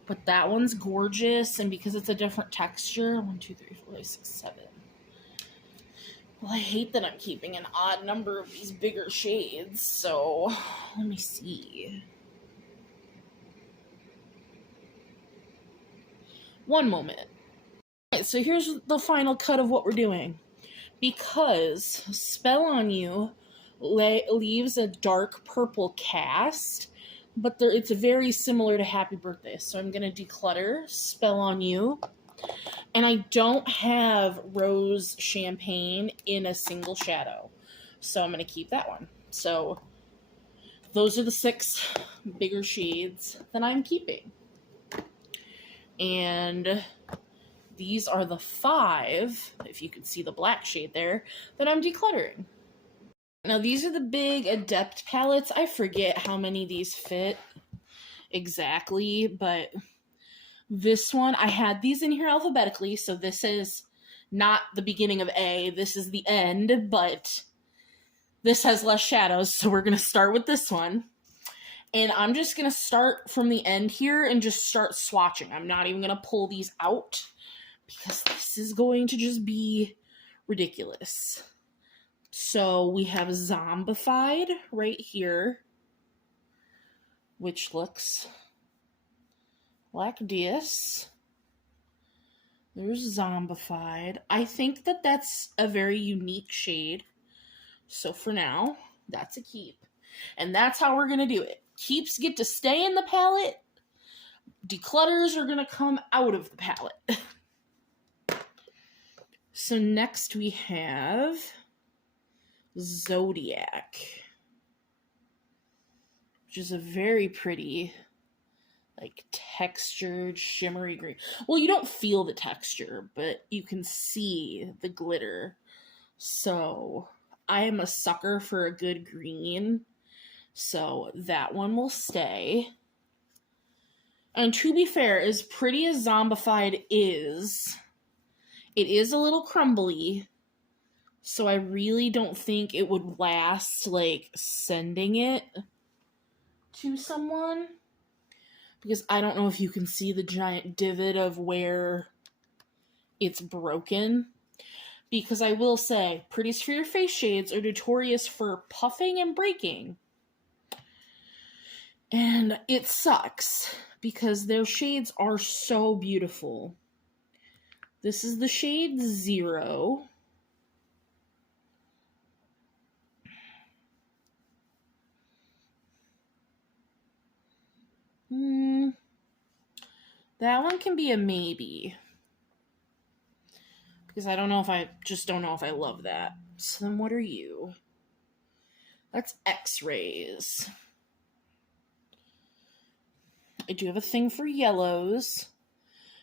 But that one's gorgeous. And because it's a different texture, 1, 2, 3, 4, 5, 6, 7. Well, I hate that I'm keeping an odd number of these bigger shades. So let me see. One moment. Alright, so here's the final cut of what we're doing. Because Spell on You leaves a dark purple cast, but it's very similar to Happy Birthday. So I'm going to declutter Spell on You. And I don't have Rose Champagne in a single shadow. So I'm going to keep that one. So those are the 6 bigger shades that I'm keeping. And these are the 5, if you can see the black shade there, that I'm decluttering. Now these are the big Adept palettes. I forget how many these fit exactly, but this one, I had these in here alphabetically, so this is not the beginning of A, this is the end, but this has less shadows, so we're going to start with this one. And I'm just going to start from the end here and just start swatching. I'm not even going to pull these out because this is going to just be ridiculous. So we have Zombified right here, which looks like this. There's Zombified. I think that that's a very unique shade. So for now, that's a keep. And that's how we're going to do it. Keeps get to stay in the palette. Declutters are going to come out of the palette. So next we have Zodiac, which is a very pretty, like, textured, shimmery green. Well, you don't feel the texture, but you can see the glitter. So I am a sucker for a good green. So that one will stay. And to be fair, as pretty as Zombified is, it is a little crumbly. So I really don't think it would last, like, sending it to someone. Because I don't know if you can see the giant divot of where it's broken. Because I will say, Pretties for Your Face shades are notorious for puffing and breaking. And it sucks, because their shades are so beautiful. This is the shade 0. That one can be a maybe. Because just don't know if I love that. So then what are you? That's X-rays. I do have a thing for yellows.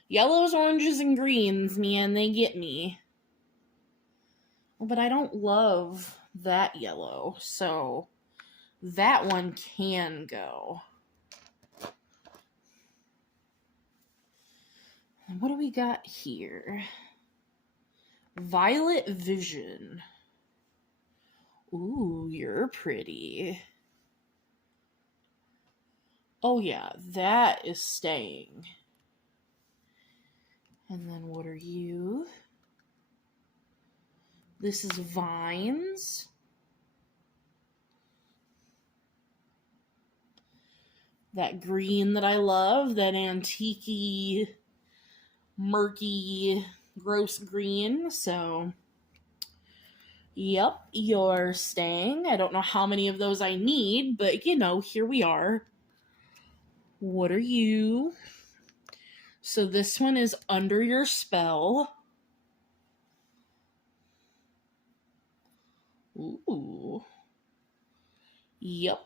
Yellows, oranges, and greens, man, they get me. But I don't love that yellow, so that one can go. And what do we got here? Violet Vision. Ooh, you're pretty. Oh yeah, that is staying. And then what are you? This is Vines. That green that I love, that antique-y, murky, gross green. So, yep, you're staying. I don't know how many of those I need, but you know, here we are. What are you? So this one is Under Your Spell. Ooh. Yep.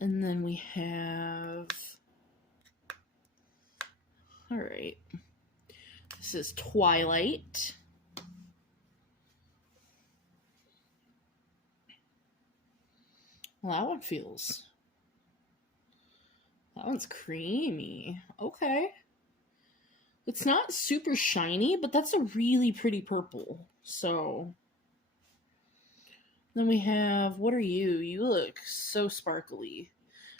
And then we have... Alright. This is Twilight. Well, that one's creamy. Okay. It's not super shiny, but that's a really pretty purple. So... Then we have, what are you? You look so sparkly.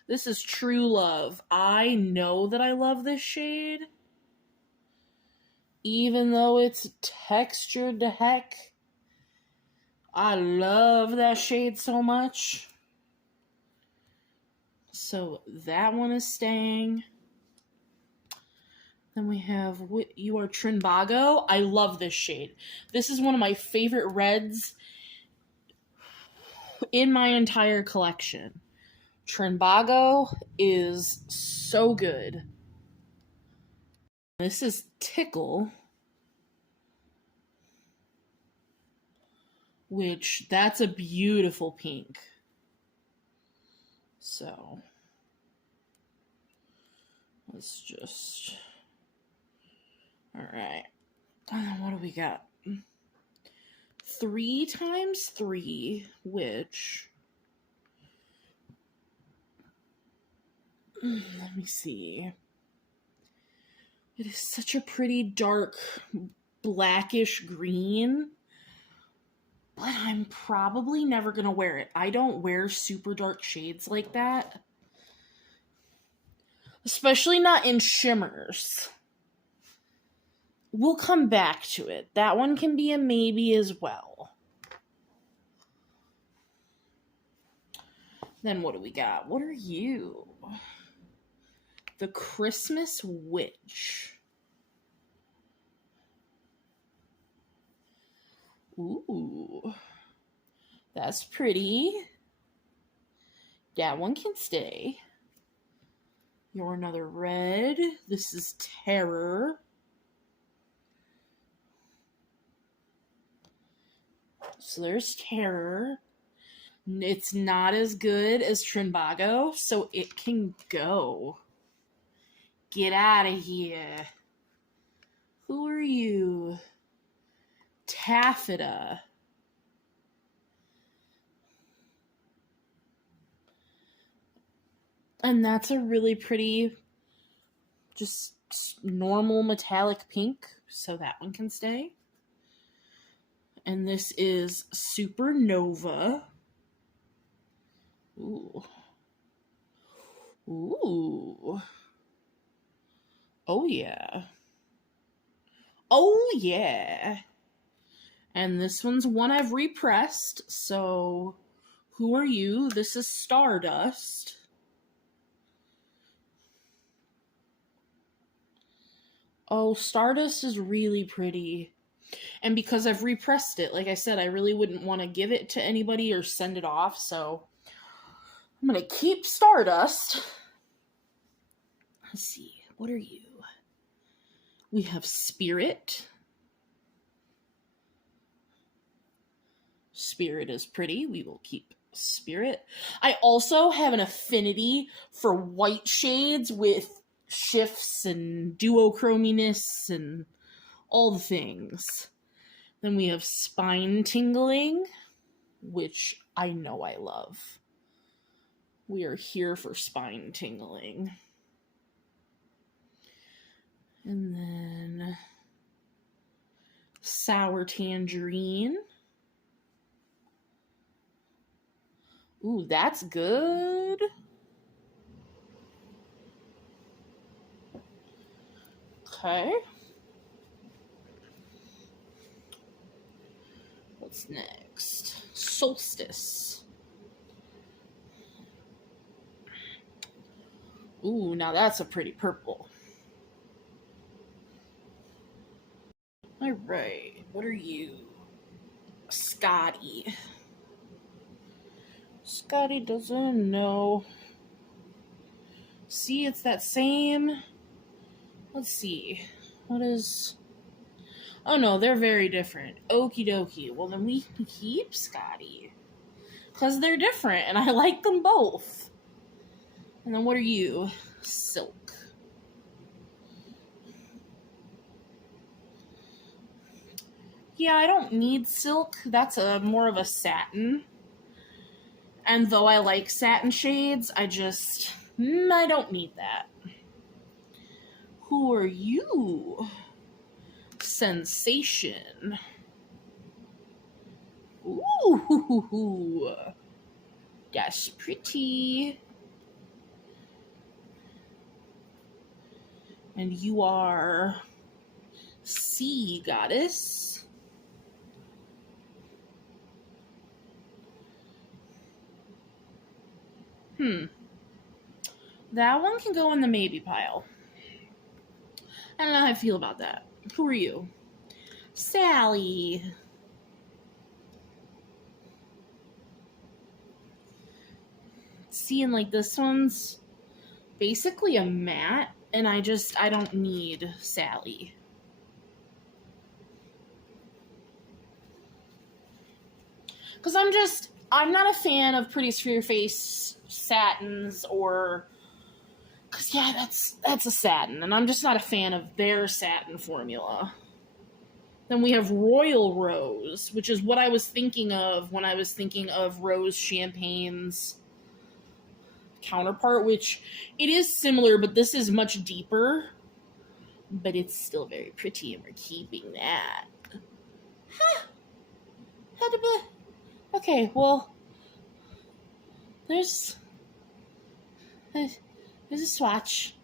This is True Love. I know that I love this shade. Even though it's textured to heck. I love that shade so much. So that one is staying. Then we have, You Are Trinbago. I love this shade. This is one of my favorite reds in my entire collection. Trinbago is so good. This is Tickle, which that's a beautiful pink. So let's just, all right. And then what do we got? 3 times 3, which, let me see. It is such a pretty dark blackish green, but I'm probably never going to wear it. I don't wear super dark shades like that, especially not in shimmers. We'll come back to it. That one can be a maybe as well. Then what do we got? What are you? The Christmas Witch. Ooh. That's pretty. That one can stay. You're Another Red. This is Terror. So there's Terror. It's not as good as Trinbago, so it can go. Get out of here. Who are you? Taffeta. And that's a really pretty, just normal metallic pink, so that one can stay. And this is Supernova. Ooh. Ooh. Oh, yeah. Oh, yeah. And this one's one I've repressed, so who are you? This is Stardust. Oh, Stardust is really pretty. And because I've repressed it, like I said, I really wouldn't want to give it to anybody or send it off, so I'm going to keep Stardust. Let's see, what are you? We have Spirit. Spirit is pretty. We will keep Spirit. I also have an affinity for white shades with shifts and duochrominess and all the things. Then we have Spine Tingling, which I know I love. We are here for Spine Tingling. And then Sour Tangerine. Ooh, that's good. Okay. What's next? Solstice. Ooh, now that's a pretty purple. All right, what are you? Scotty. Scotty doesn't know. See, it's that same. Let's see. What is. Oh no, they're very different. Okie dokie. Well, then we can keep Scotty. Because they're different, and I like them both. And then what are you? Silk. Yeah, I don't need silk. That's more of a satin. And though I like satin shades, I don't need that. Who are you? Sensation. Ooh, that's pretty. And you are Sea Goddess. That one can go in the maybe pile. I don't know how I feel about that. Who are you? Sally. Seeing like this one's basically a matte, and I don't need Sally. Because I'm not a fan of Pretty For Your Face satins or... Because, yeah, that's a satin, and I'm just not a fan of their satin formula. Then we have Royal Rose, which is what I was thinking of when I was thinking of Rose Champagne's counterpart, which it is similar, but this is much deeper. But it's still very pretty, and we're keeping that. Huh. Okay, well, there's a swatch.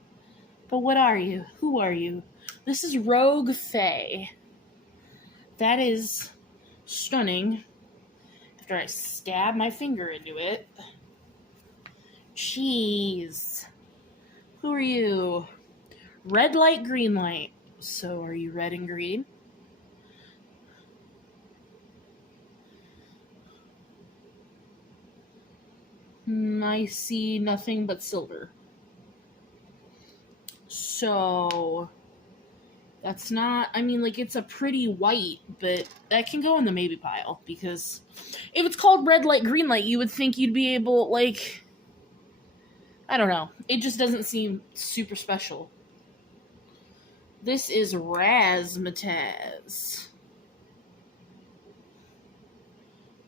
But what are you? Who are you? This is Rogue Faye. That is stunning. After I stab my finger into it. Jeez. Who are you? Red light, green light. So are you red and green? I see nothing but silver. So that's not, I mean, like, it's a pretty white, but that can go in the maybe pile, because if it's called red light, green light, you would think you'd be able, like, I don't know. It just doesn't seem super special. This is Razzmatazz.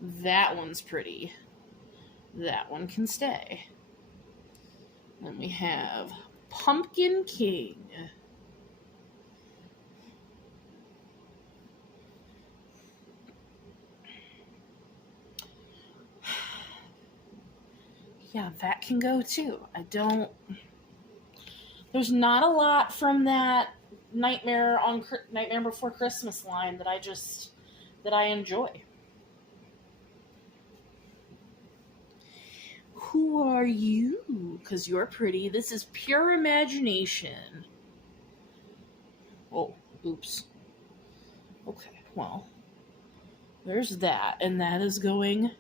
That one's pretty. That one can stay. Then we have Pumpkin King. Yeah, that can go too. There's not a lot from that Nightmare Before Christmas line that I enjoy. Who are you? Because you're pretty. This is Pure Imagination. Oh, oops. Okay, well, there's that, and that is going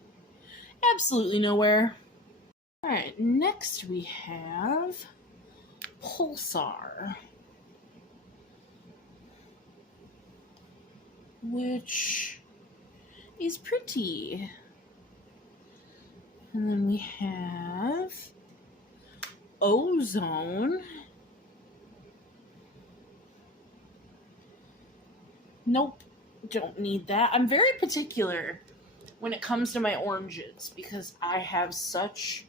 absolutely nowhere. Alright, next we have Pulsar. which is pretty. And then we have Ozone. Nope, don't need that. I'm very particular when it comes to my oranges because I have such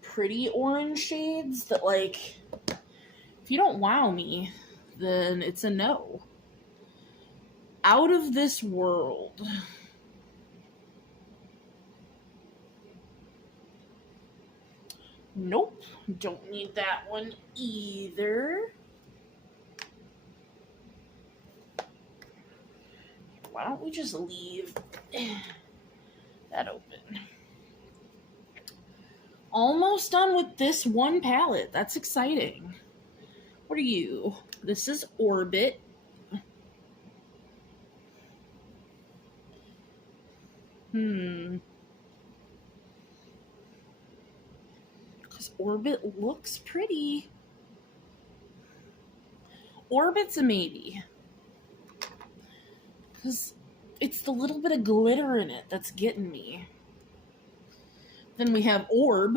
pretty orange shades that, like, if you don't wow me, then it's a no. Out of This World. Nope, don't need that one either. Why don't we just leave that open? Almost done with this one palette. That's exciting. What are you? This is Orbit. Because Orbit looks pretty. Orbit's a maybe. Because it's the little bit of glitter in it that's getting me. Then we have Orb.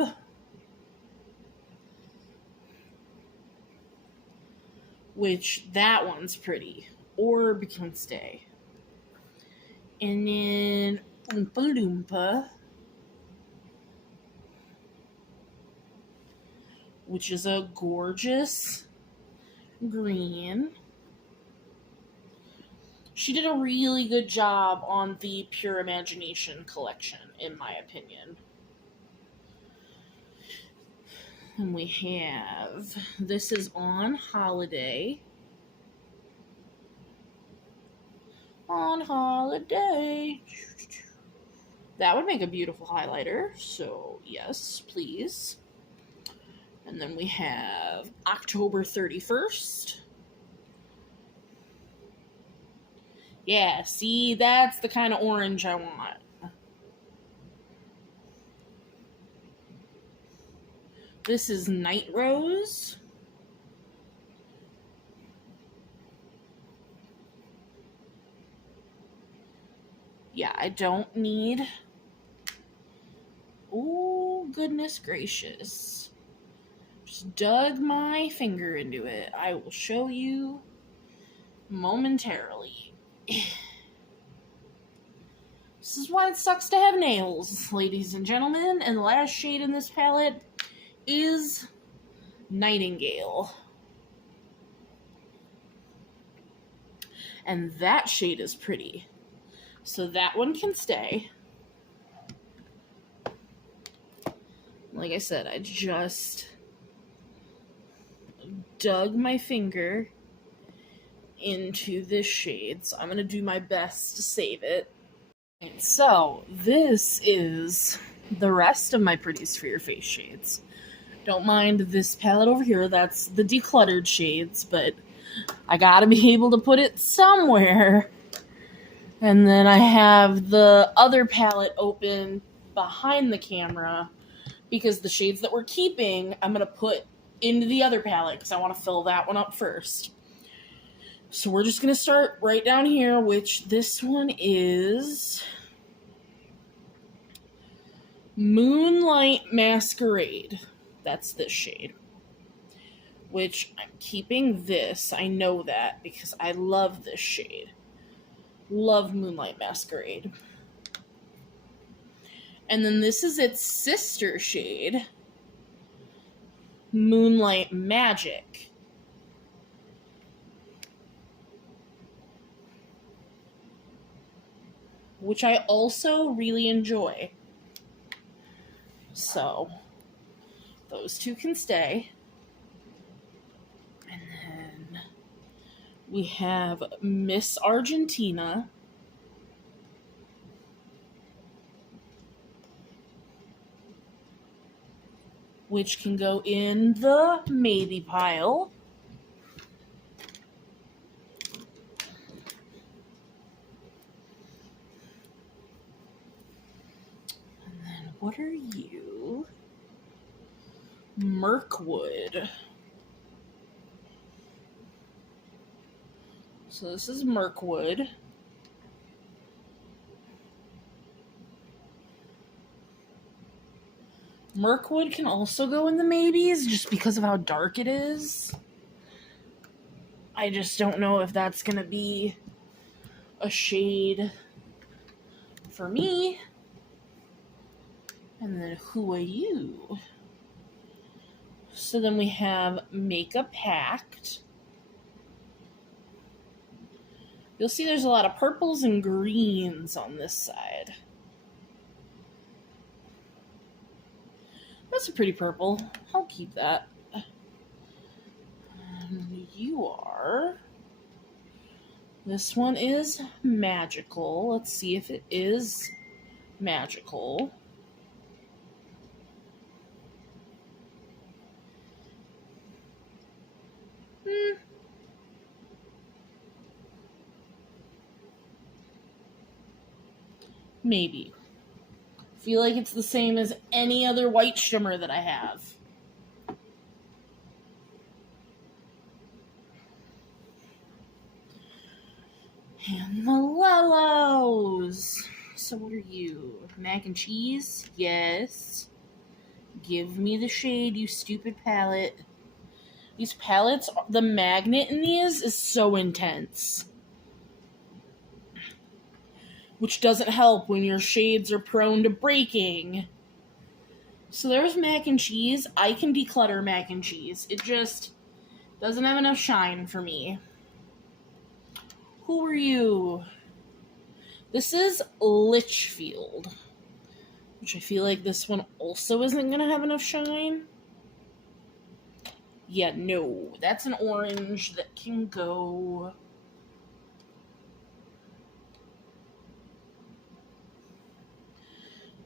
Which, that one's pretty. Orb can stay. And then Oompa Loompa, which is a gorgeous green. She did a really good job on the Pure Imagination collection, in my opinion. And we have, this is On Holiday. On Holiday. That would make a beautiful highlighter, so yes, please. And then we have October 31st. Yeah, see, that's the kind of orange I want. This is Night Rose. Yeah, I don't need... Oh, goodness gracious. Just dug my finger into it. I will show you momentarily. This is why it sucks to have nails, ladies and gentlemen. And the last shade in this palette is Nightingale. And that shade is pretty. So that one can stay. Like I said, I just dug my finger into this shade, so I'm going to do my best to save it. So, this is the rest of my Pretties for Your Face shades. Don't mind this palette over here, that's the decluttered shades, but I gotta be able to put it somewhere. And then I have the other palette open behind the camera, because the shades that we're keeping, I'm going to put into the other palette, because I want to fill that one up first. So we're just going to start right down here, which this one is Moonlight Masquerade. That's this shade. Which I'm keeping this. I know that because I love this shade. Love Moonlight Masquerade. And then this is its sister shade, Moonlight Magic. Which I also really enjoy. So, those two can stay. And then we have Miss Argentina. Which can go in the maybe pile. And then what are you? Mirkwood. So this is Mirkwood. Mirkwood can also go in the maybes just because of how dark it is. I just don't know if that's going to be a shade for me. And then who are you? So then we have Makeup Pact. You'll see there's a lot of purples and greens on this side. That's a pretty purple. I'll keep that. You are... This one is magical. Let's see if it is magical. Maybe. Feel like it's the same as any other white shimmer that I have. And the Lelos. So what are you? Mac and cheese? Yes. Give me the shade, you stupid palette. These palettes, the magnet in these is so intense. Which doesn't help when your shades are prone to breaking. So there's mac and cheese. I can declutter mac and cheese. It just doesn't have enough shine for me. Who are you? This is Litchfield. Which I feel like this one also isn't going to have enough shine. Yeah, no. That's an orange that can go...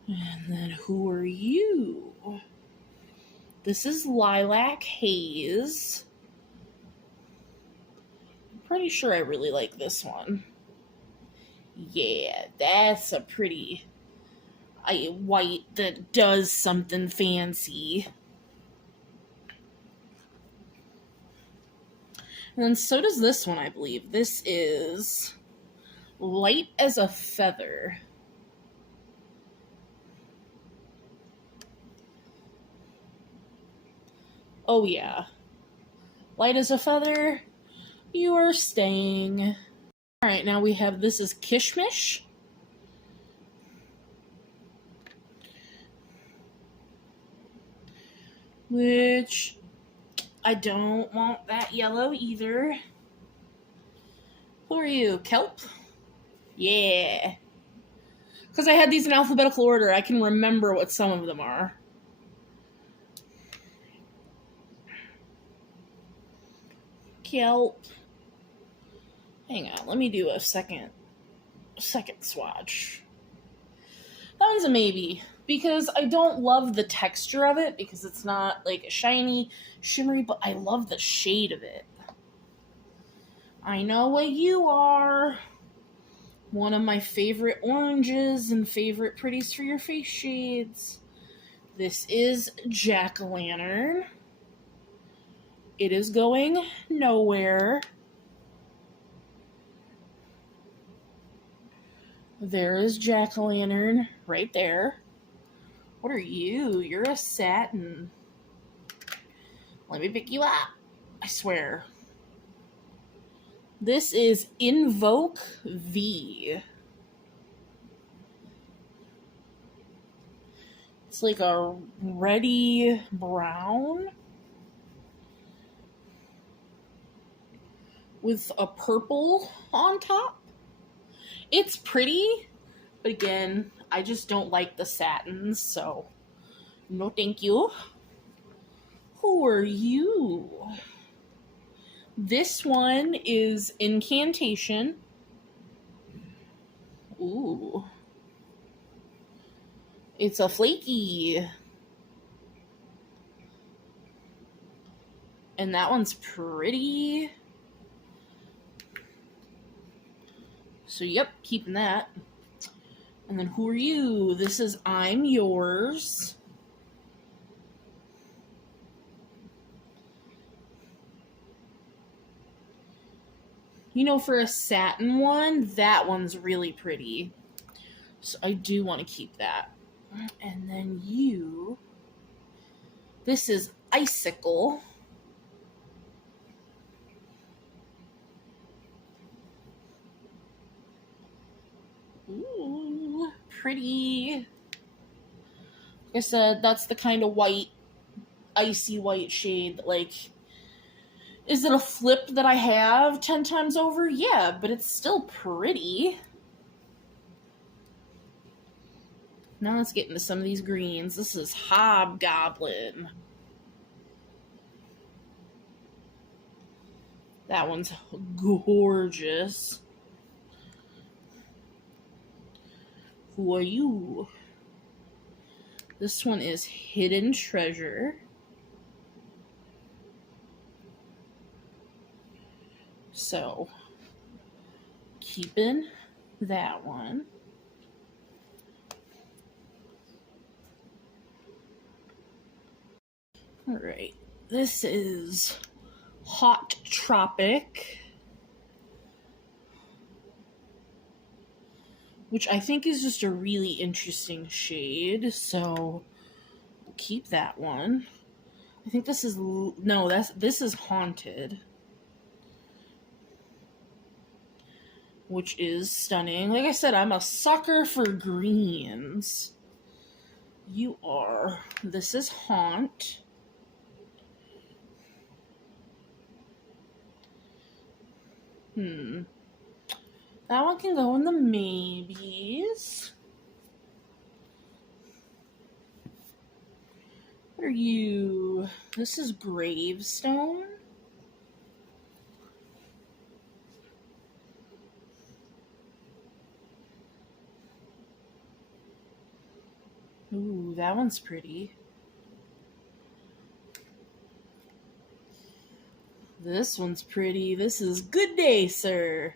And then who are you? This is Lilac Haze. I'm pretty sure I really like this one. Yeah, that's a pretty white that does something fancy. And then so does this one, I believe. This is Light as a Feather. Oh yeah. Light as a feather, you are staying. Alright, now we have, this is Kishmish. Which, I don't want that yellow either. Who are you? Kelp? Yeah. Because I had these in alphabetical order, I can remember what some of them are. Kelp. Hang on, let me do a second swatch. That one's a maybe, because I don't love the texture of it, because it's not like shiny, shimmery, but I love the shade of it. I know what you are. One of my favorite oranges and favorite pretties for your face shades. This is Jack-o'-lantern. It is going nowhere. There is Jack-o'-lantern right there. What are you? You're a satin. Let me pick you up. I swear. This is Invoke V. It's like a reddy brown with a purple on top. It's pretty, but again, I just don't like the satins, so no thank you. Who are you? This one is Incantation. Ooh. It's a flaky. And that one's pretty. So, yep, keeping that. And then who are you? This is I'm Yours. You know, for a satin one, that one's really pretty. So I do want to keep that. And then you This is Icicle. Ooh, pretty. Like I said, that's the kind of white, icy white shade that, like, is it a flip that I have 10 times over? Yeah, but it's still pretty. Now let's get into some of these greens. This is Hobgoblin. That one's gorgeous. Who are you? This one is Hidden Treasure. So, keeping that one. All right, this is Hot Tropic, which I think is just a really interesting shade, so we'll keep that one. I think this is, no, this is Haunted, which is stunning. Like I said, I'm a sucker for greens. You are. This is Haunt. That one can go in the maybes. What are you? This is Gravestone. Ooh, that one's pretty. This one's pretty. This is Good Day, Sir.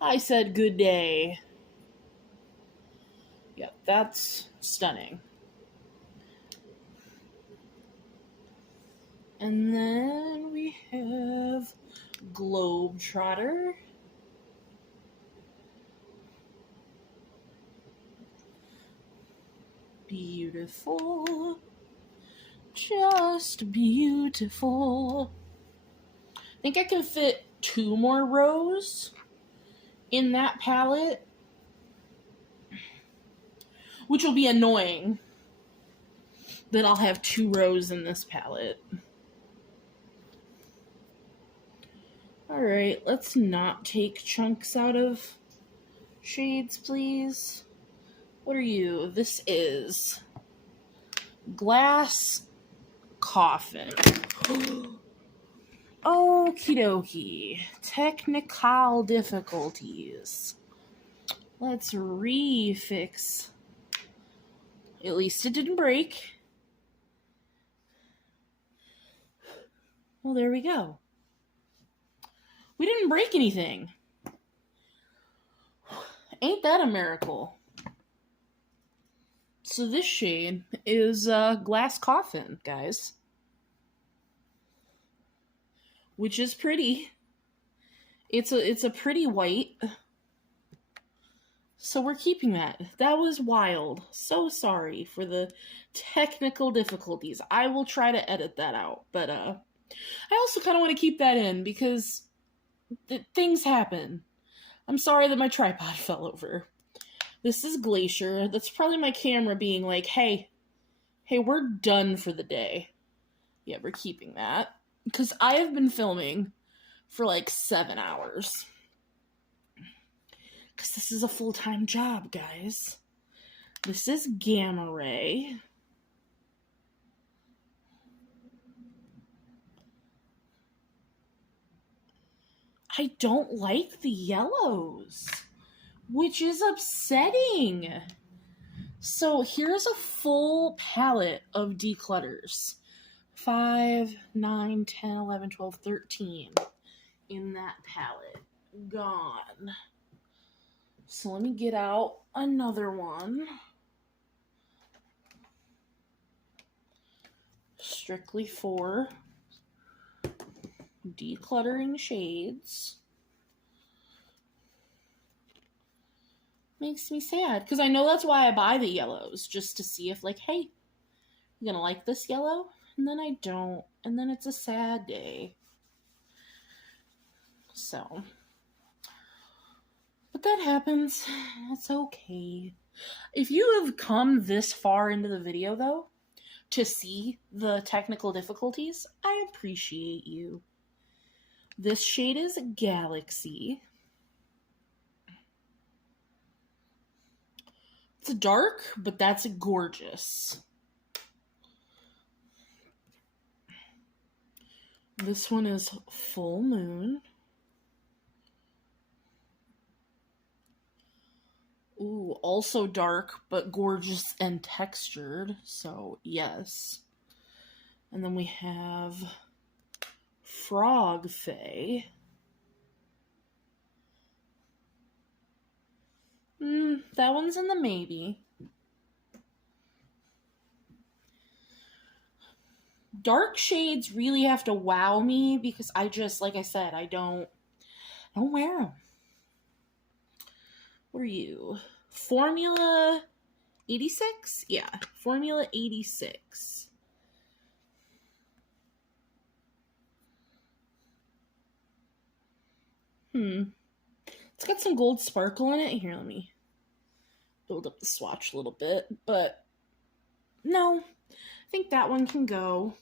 I said good day. Yeah, that's stunning. And then we have Globetrotter. Beautiful. Just beautiful. I think I can fit 2 more rows in that palette, which will be annoying that I'll have 2 rows in this palette. Alright, let's not take chunks out of shades, please. What are you? This is Glass Coffin. Okie dokie. Technical difficulties. Let's refix. At least it didn't break. Well, there we go. We didn't break anything. Ain't that a miracle? So this shade is Glass Coffin, guys. Which is pretty. It's a pretty white. So we're keeping that. That was wild. So sorry for the technical difficulties. I will try to edit that out. But I also kind of want to keep that in because things happen. I'm sorry that my tripod fell over. This is Glacier. That's probably my camera being like, hey, we're done for the day. Yeah, we're keeping that. Because I have been filming for like 7 hours. Because this is a full-time job, guys. This is Gamma Ray. I don't like the yellows, which is upsetting. So here's a full palette of declutters. 5, 9, 10, 11, 12, 13 in that palette. Gone. So let me get out another one. Strictly for decluttering shades. Makes me sad because I know that's why I buy the yellows, just to see if, like, hey, You gonna like this yellow? And then I don't. And then it's a sad day. So, but that happens. It's okay. If you have come this far into the video, though, to see the technical difficulties, I appreciate you. This shade is Galaxy. It's dark, but that's gorgeous. This one is Full Moon. Ooh, also dark, but gorgeous and textured. So, yes. And then we have Frog Fae. That one's in the maybe. Dark shades really have to wow me because I just, like I said, I don't wear them. What are you? Formula 86? Yeah, Formula 86. It's got some gold sparkle in it. Here, let me build up the swatch a little bit. But no, I think that one can go.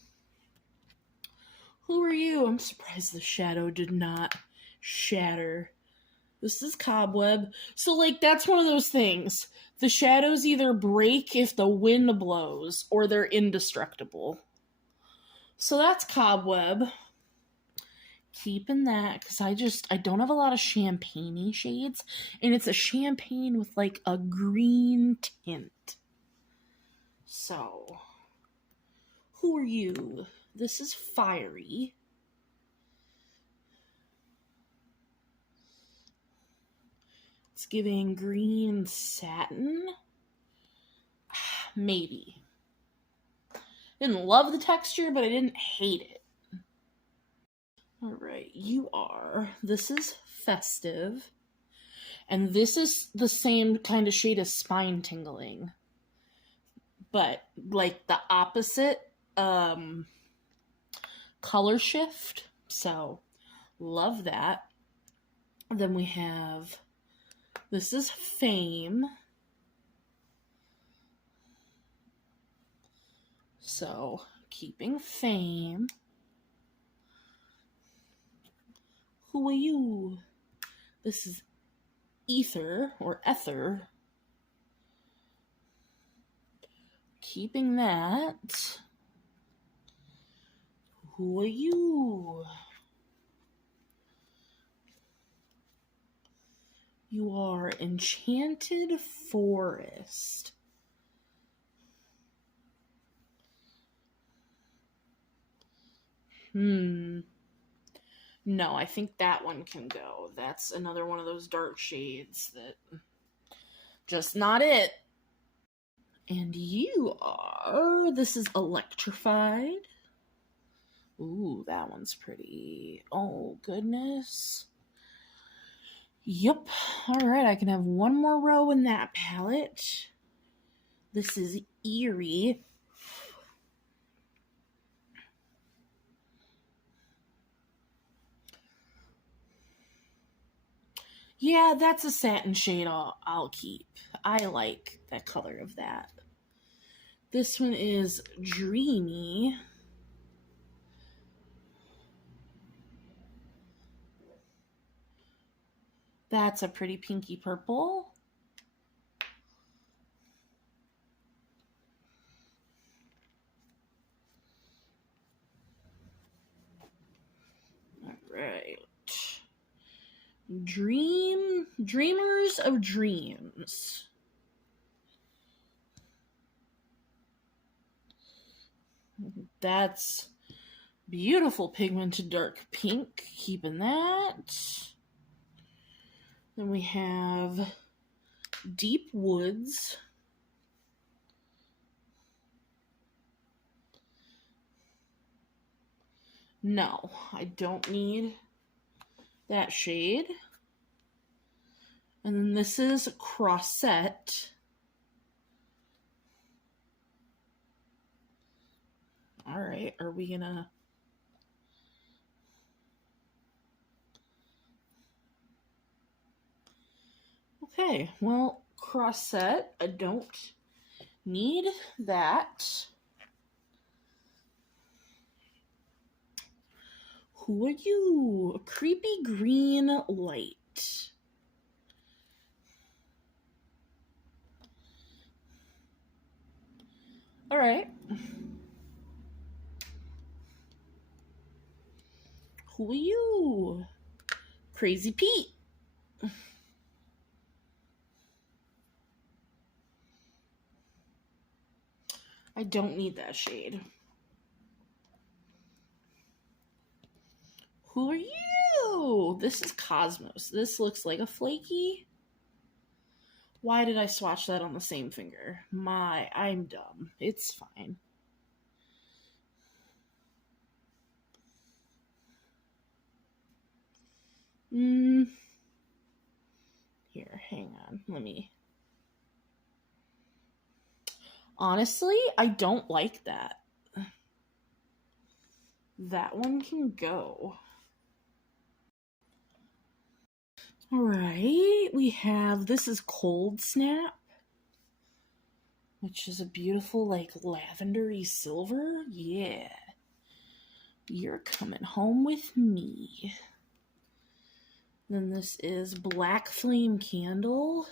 Who are you? I'm surprised the shadow did not shatter. This is Cobweb. So, like, that's one of those things. The shadows either break if the wind blows, or they're indestructible. So that's Cobweb. Keeping that, because I don't have a lot of champagne-y shades, and it's a champagne with, like, a green tint. So, who are you? This is Fiery. It's giving green satin. Maybe. Didn't love the texture, but I didn't hate it. Alright, this is Festive. And this is the same kind of shade as Spine Tingling. But, like, the opposite color shift. So, love that. Then we have, this is Fame. So, keeping Fame. Who are you? This is Ether, or Ether. Keeping that. Who are you? You are Enchanted Forest. No, I think that one can go. That's another one of those dark shades that just not it. And this is Electrified. Ooh, that one's pretty. Oh, goodness. Yep. Alright, I can have one more row in that palette. This is Eerie. Yeah, that's a satin shade I'll keep. I like that color of that. This one is Dreamy. That's a pretty pinky purple. All right. Dreamers of Dreams. That's beautiful pigmented dark pink. Keeping that. Then we have Deep Woods. No, I don't need that shade. And then this is Crossette. All right, are we gonna... Okay, well, cross set. I don't need that. Who are you? A creepy green light. All right. Who are you? Crazy Pete. I don't need that shade. Who are you? This is Cosmos. This looks like a flaky. Why did I swatch that on the same finger? I'm dumb. It's fine. Here, hang on. Let me... Honestly, I don't like that. That one can go. All right, we have... This is Cold Snap, which is a beautiful, like, lavendery silver. Yeah. You're coming home with me. Then this is Black Flame Candle,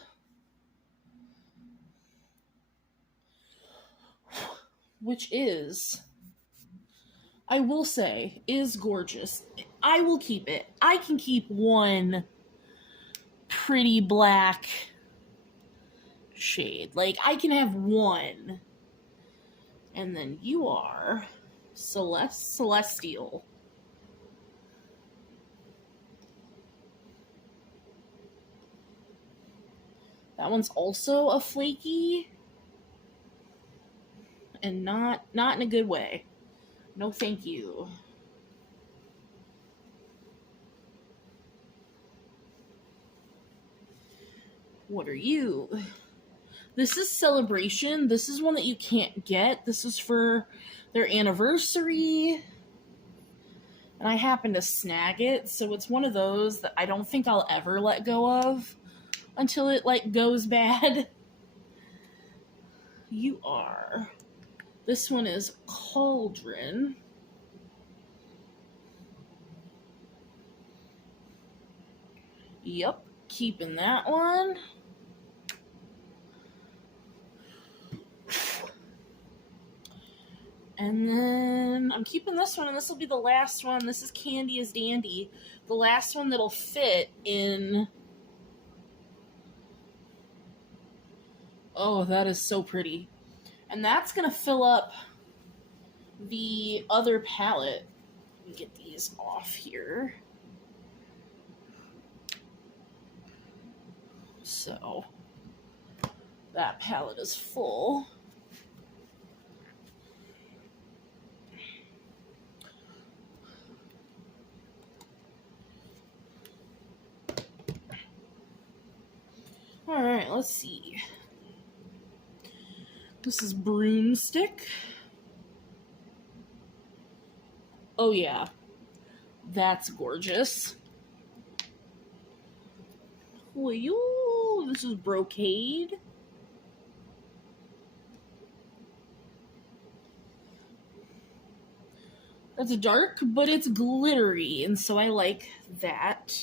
which is, I will say, is gorgeous. I will keep it. I can keep one pretty black shade. Like, I can have one. And then you are Celestial. That one's also a flaky, and not in a good way. No thank you. What are you? This is Celebration. This is one that you can't get. This is for their anniversary. And I happened to snag it, so it's one of those that I don't think I'll ever let go of until it, like, goes bad. You are... This one is Cauldron. Yep, keeping that one. And then I'm keeping this one, and this will be the last one. This is Candy is Dandy. The last one that'll fit in... Oh, that is so pretty. And that's going to fill up the other palette. Let me get these off here. So, that palette is full. All right, let's see. This is Broomstick. Oh yeah, that's gorgeous. Ooh, this is Brocade. That's dark, but it's glittery, and so I like that.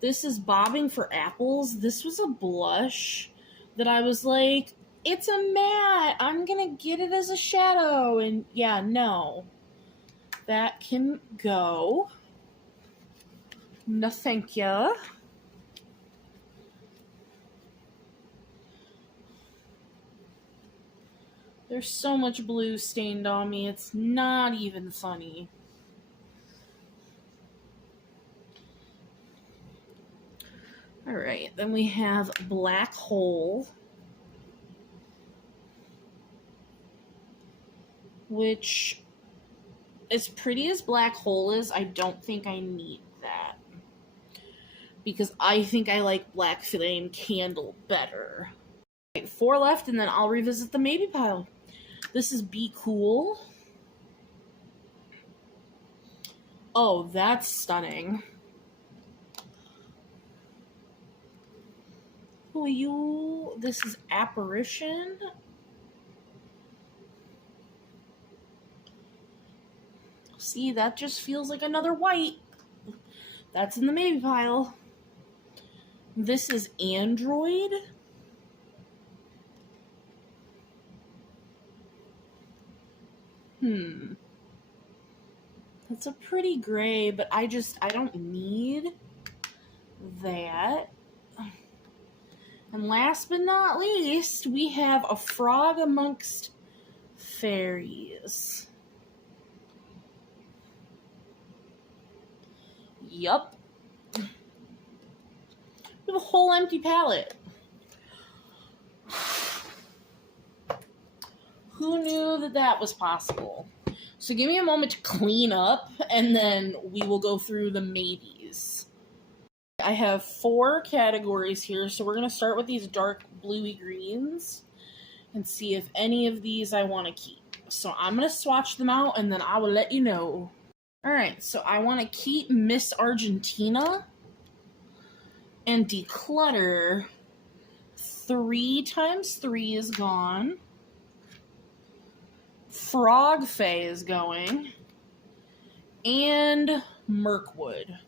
This is Bobbing for Apples. This was a blush that I was like, it's a matte. I'm gonna get it as a shadow. And yeah, no. That can go. No, thank ya. There's so much blue stained on me. It's not even funny. All right, then we have Black Hole, which, as pretty as Black Hole is, I don't think I need that. Because I think I like Black Flame Candle better. Right, 4 left, and then I'll revisit the maybe pile. This is Be Cool. Oh, that's stunning. This is Apparition. See, that just feels like another white. That's in the maybe pile. This is Android. That's a pretty gray, but I don't need that. And last but not least, we have A Frog Amongst Fairies. Yup. We have a whole empty palette. Who knew that was possible? So give me a moment to clean up, and then we will go through the maybes. I have 4 categories here, so we're going to start with these dark bluey greens and see if any of these I want to keep. So I'm going to swatch them out, and then I will let you know. Alright, so I want to keep Miss Argentina and declutter. 3 times 3 is gone. Frog Fae is going. And Mirkwood.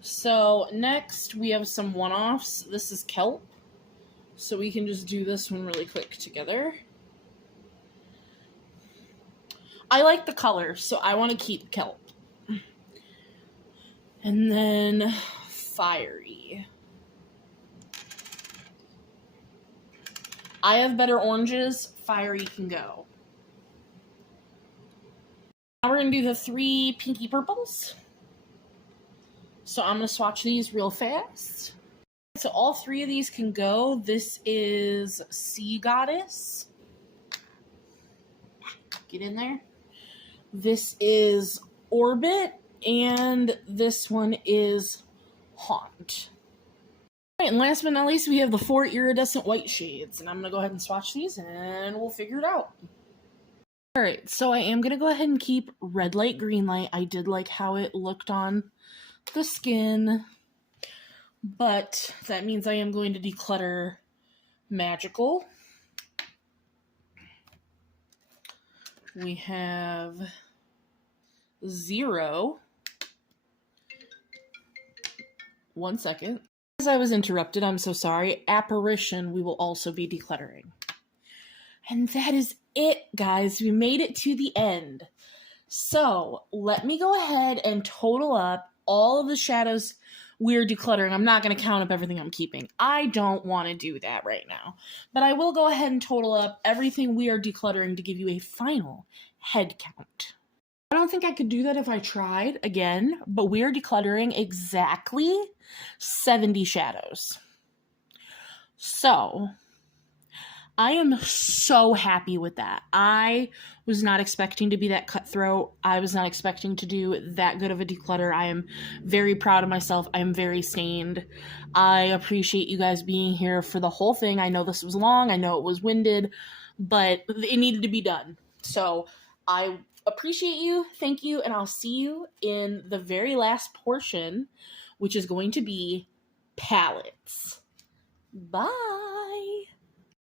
So next we have some one-offs. This is Kelp. So we can just do this one really quick together. I like the color, so I want to keep Kelp. And then Fiery. I have better oranges. Fiery can go. Now we're going to do the 3 pinky purples. So I'm going to swatch these real fast. So all 3 of these can go. This is Sea Goddess. Get in there. This is Orbit. And this one is Haunt. All right, and last but not least, we have the 4 iridescent white shades. And I'm going to go ahead and swatch these, and we'll figure it out. All right, so I am going to go ahead and keep Red Light, Green Light. I did like how it looked on the skin, but that means I am going to declutter Magical. We have 0. 1 second. As I was interrupted, I'm so sorry. Apparition, we will also be decluttering. And that is it, guys. We made it to the end. So let me go ahead and total up all of the shadows we're decluttering. I'm not going to count up everything I'm keeping. I don't want to do that right now. But I will go ahead and total up everything we are decluttering to give you a final head count. I don't think I could do that if I tried again, but we are decluttering exactly 70 shadows. So I am so happy with that. I was not expecting to be that cutthroat. I was not expecting to do that good of a declutter. I am very proud of myself. I am very stained. I appreciate you guys being here for the whole thing. I know this was long. I know it was winded, but it needed to be done. So I appreciate you. Thank you. And I'll see you in the very last portion, which is going to be palettes. Bye.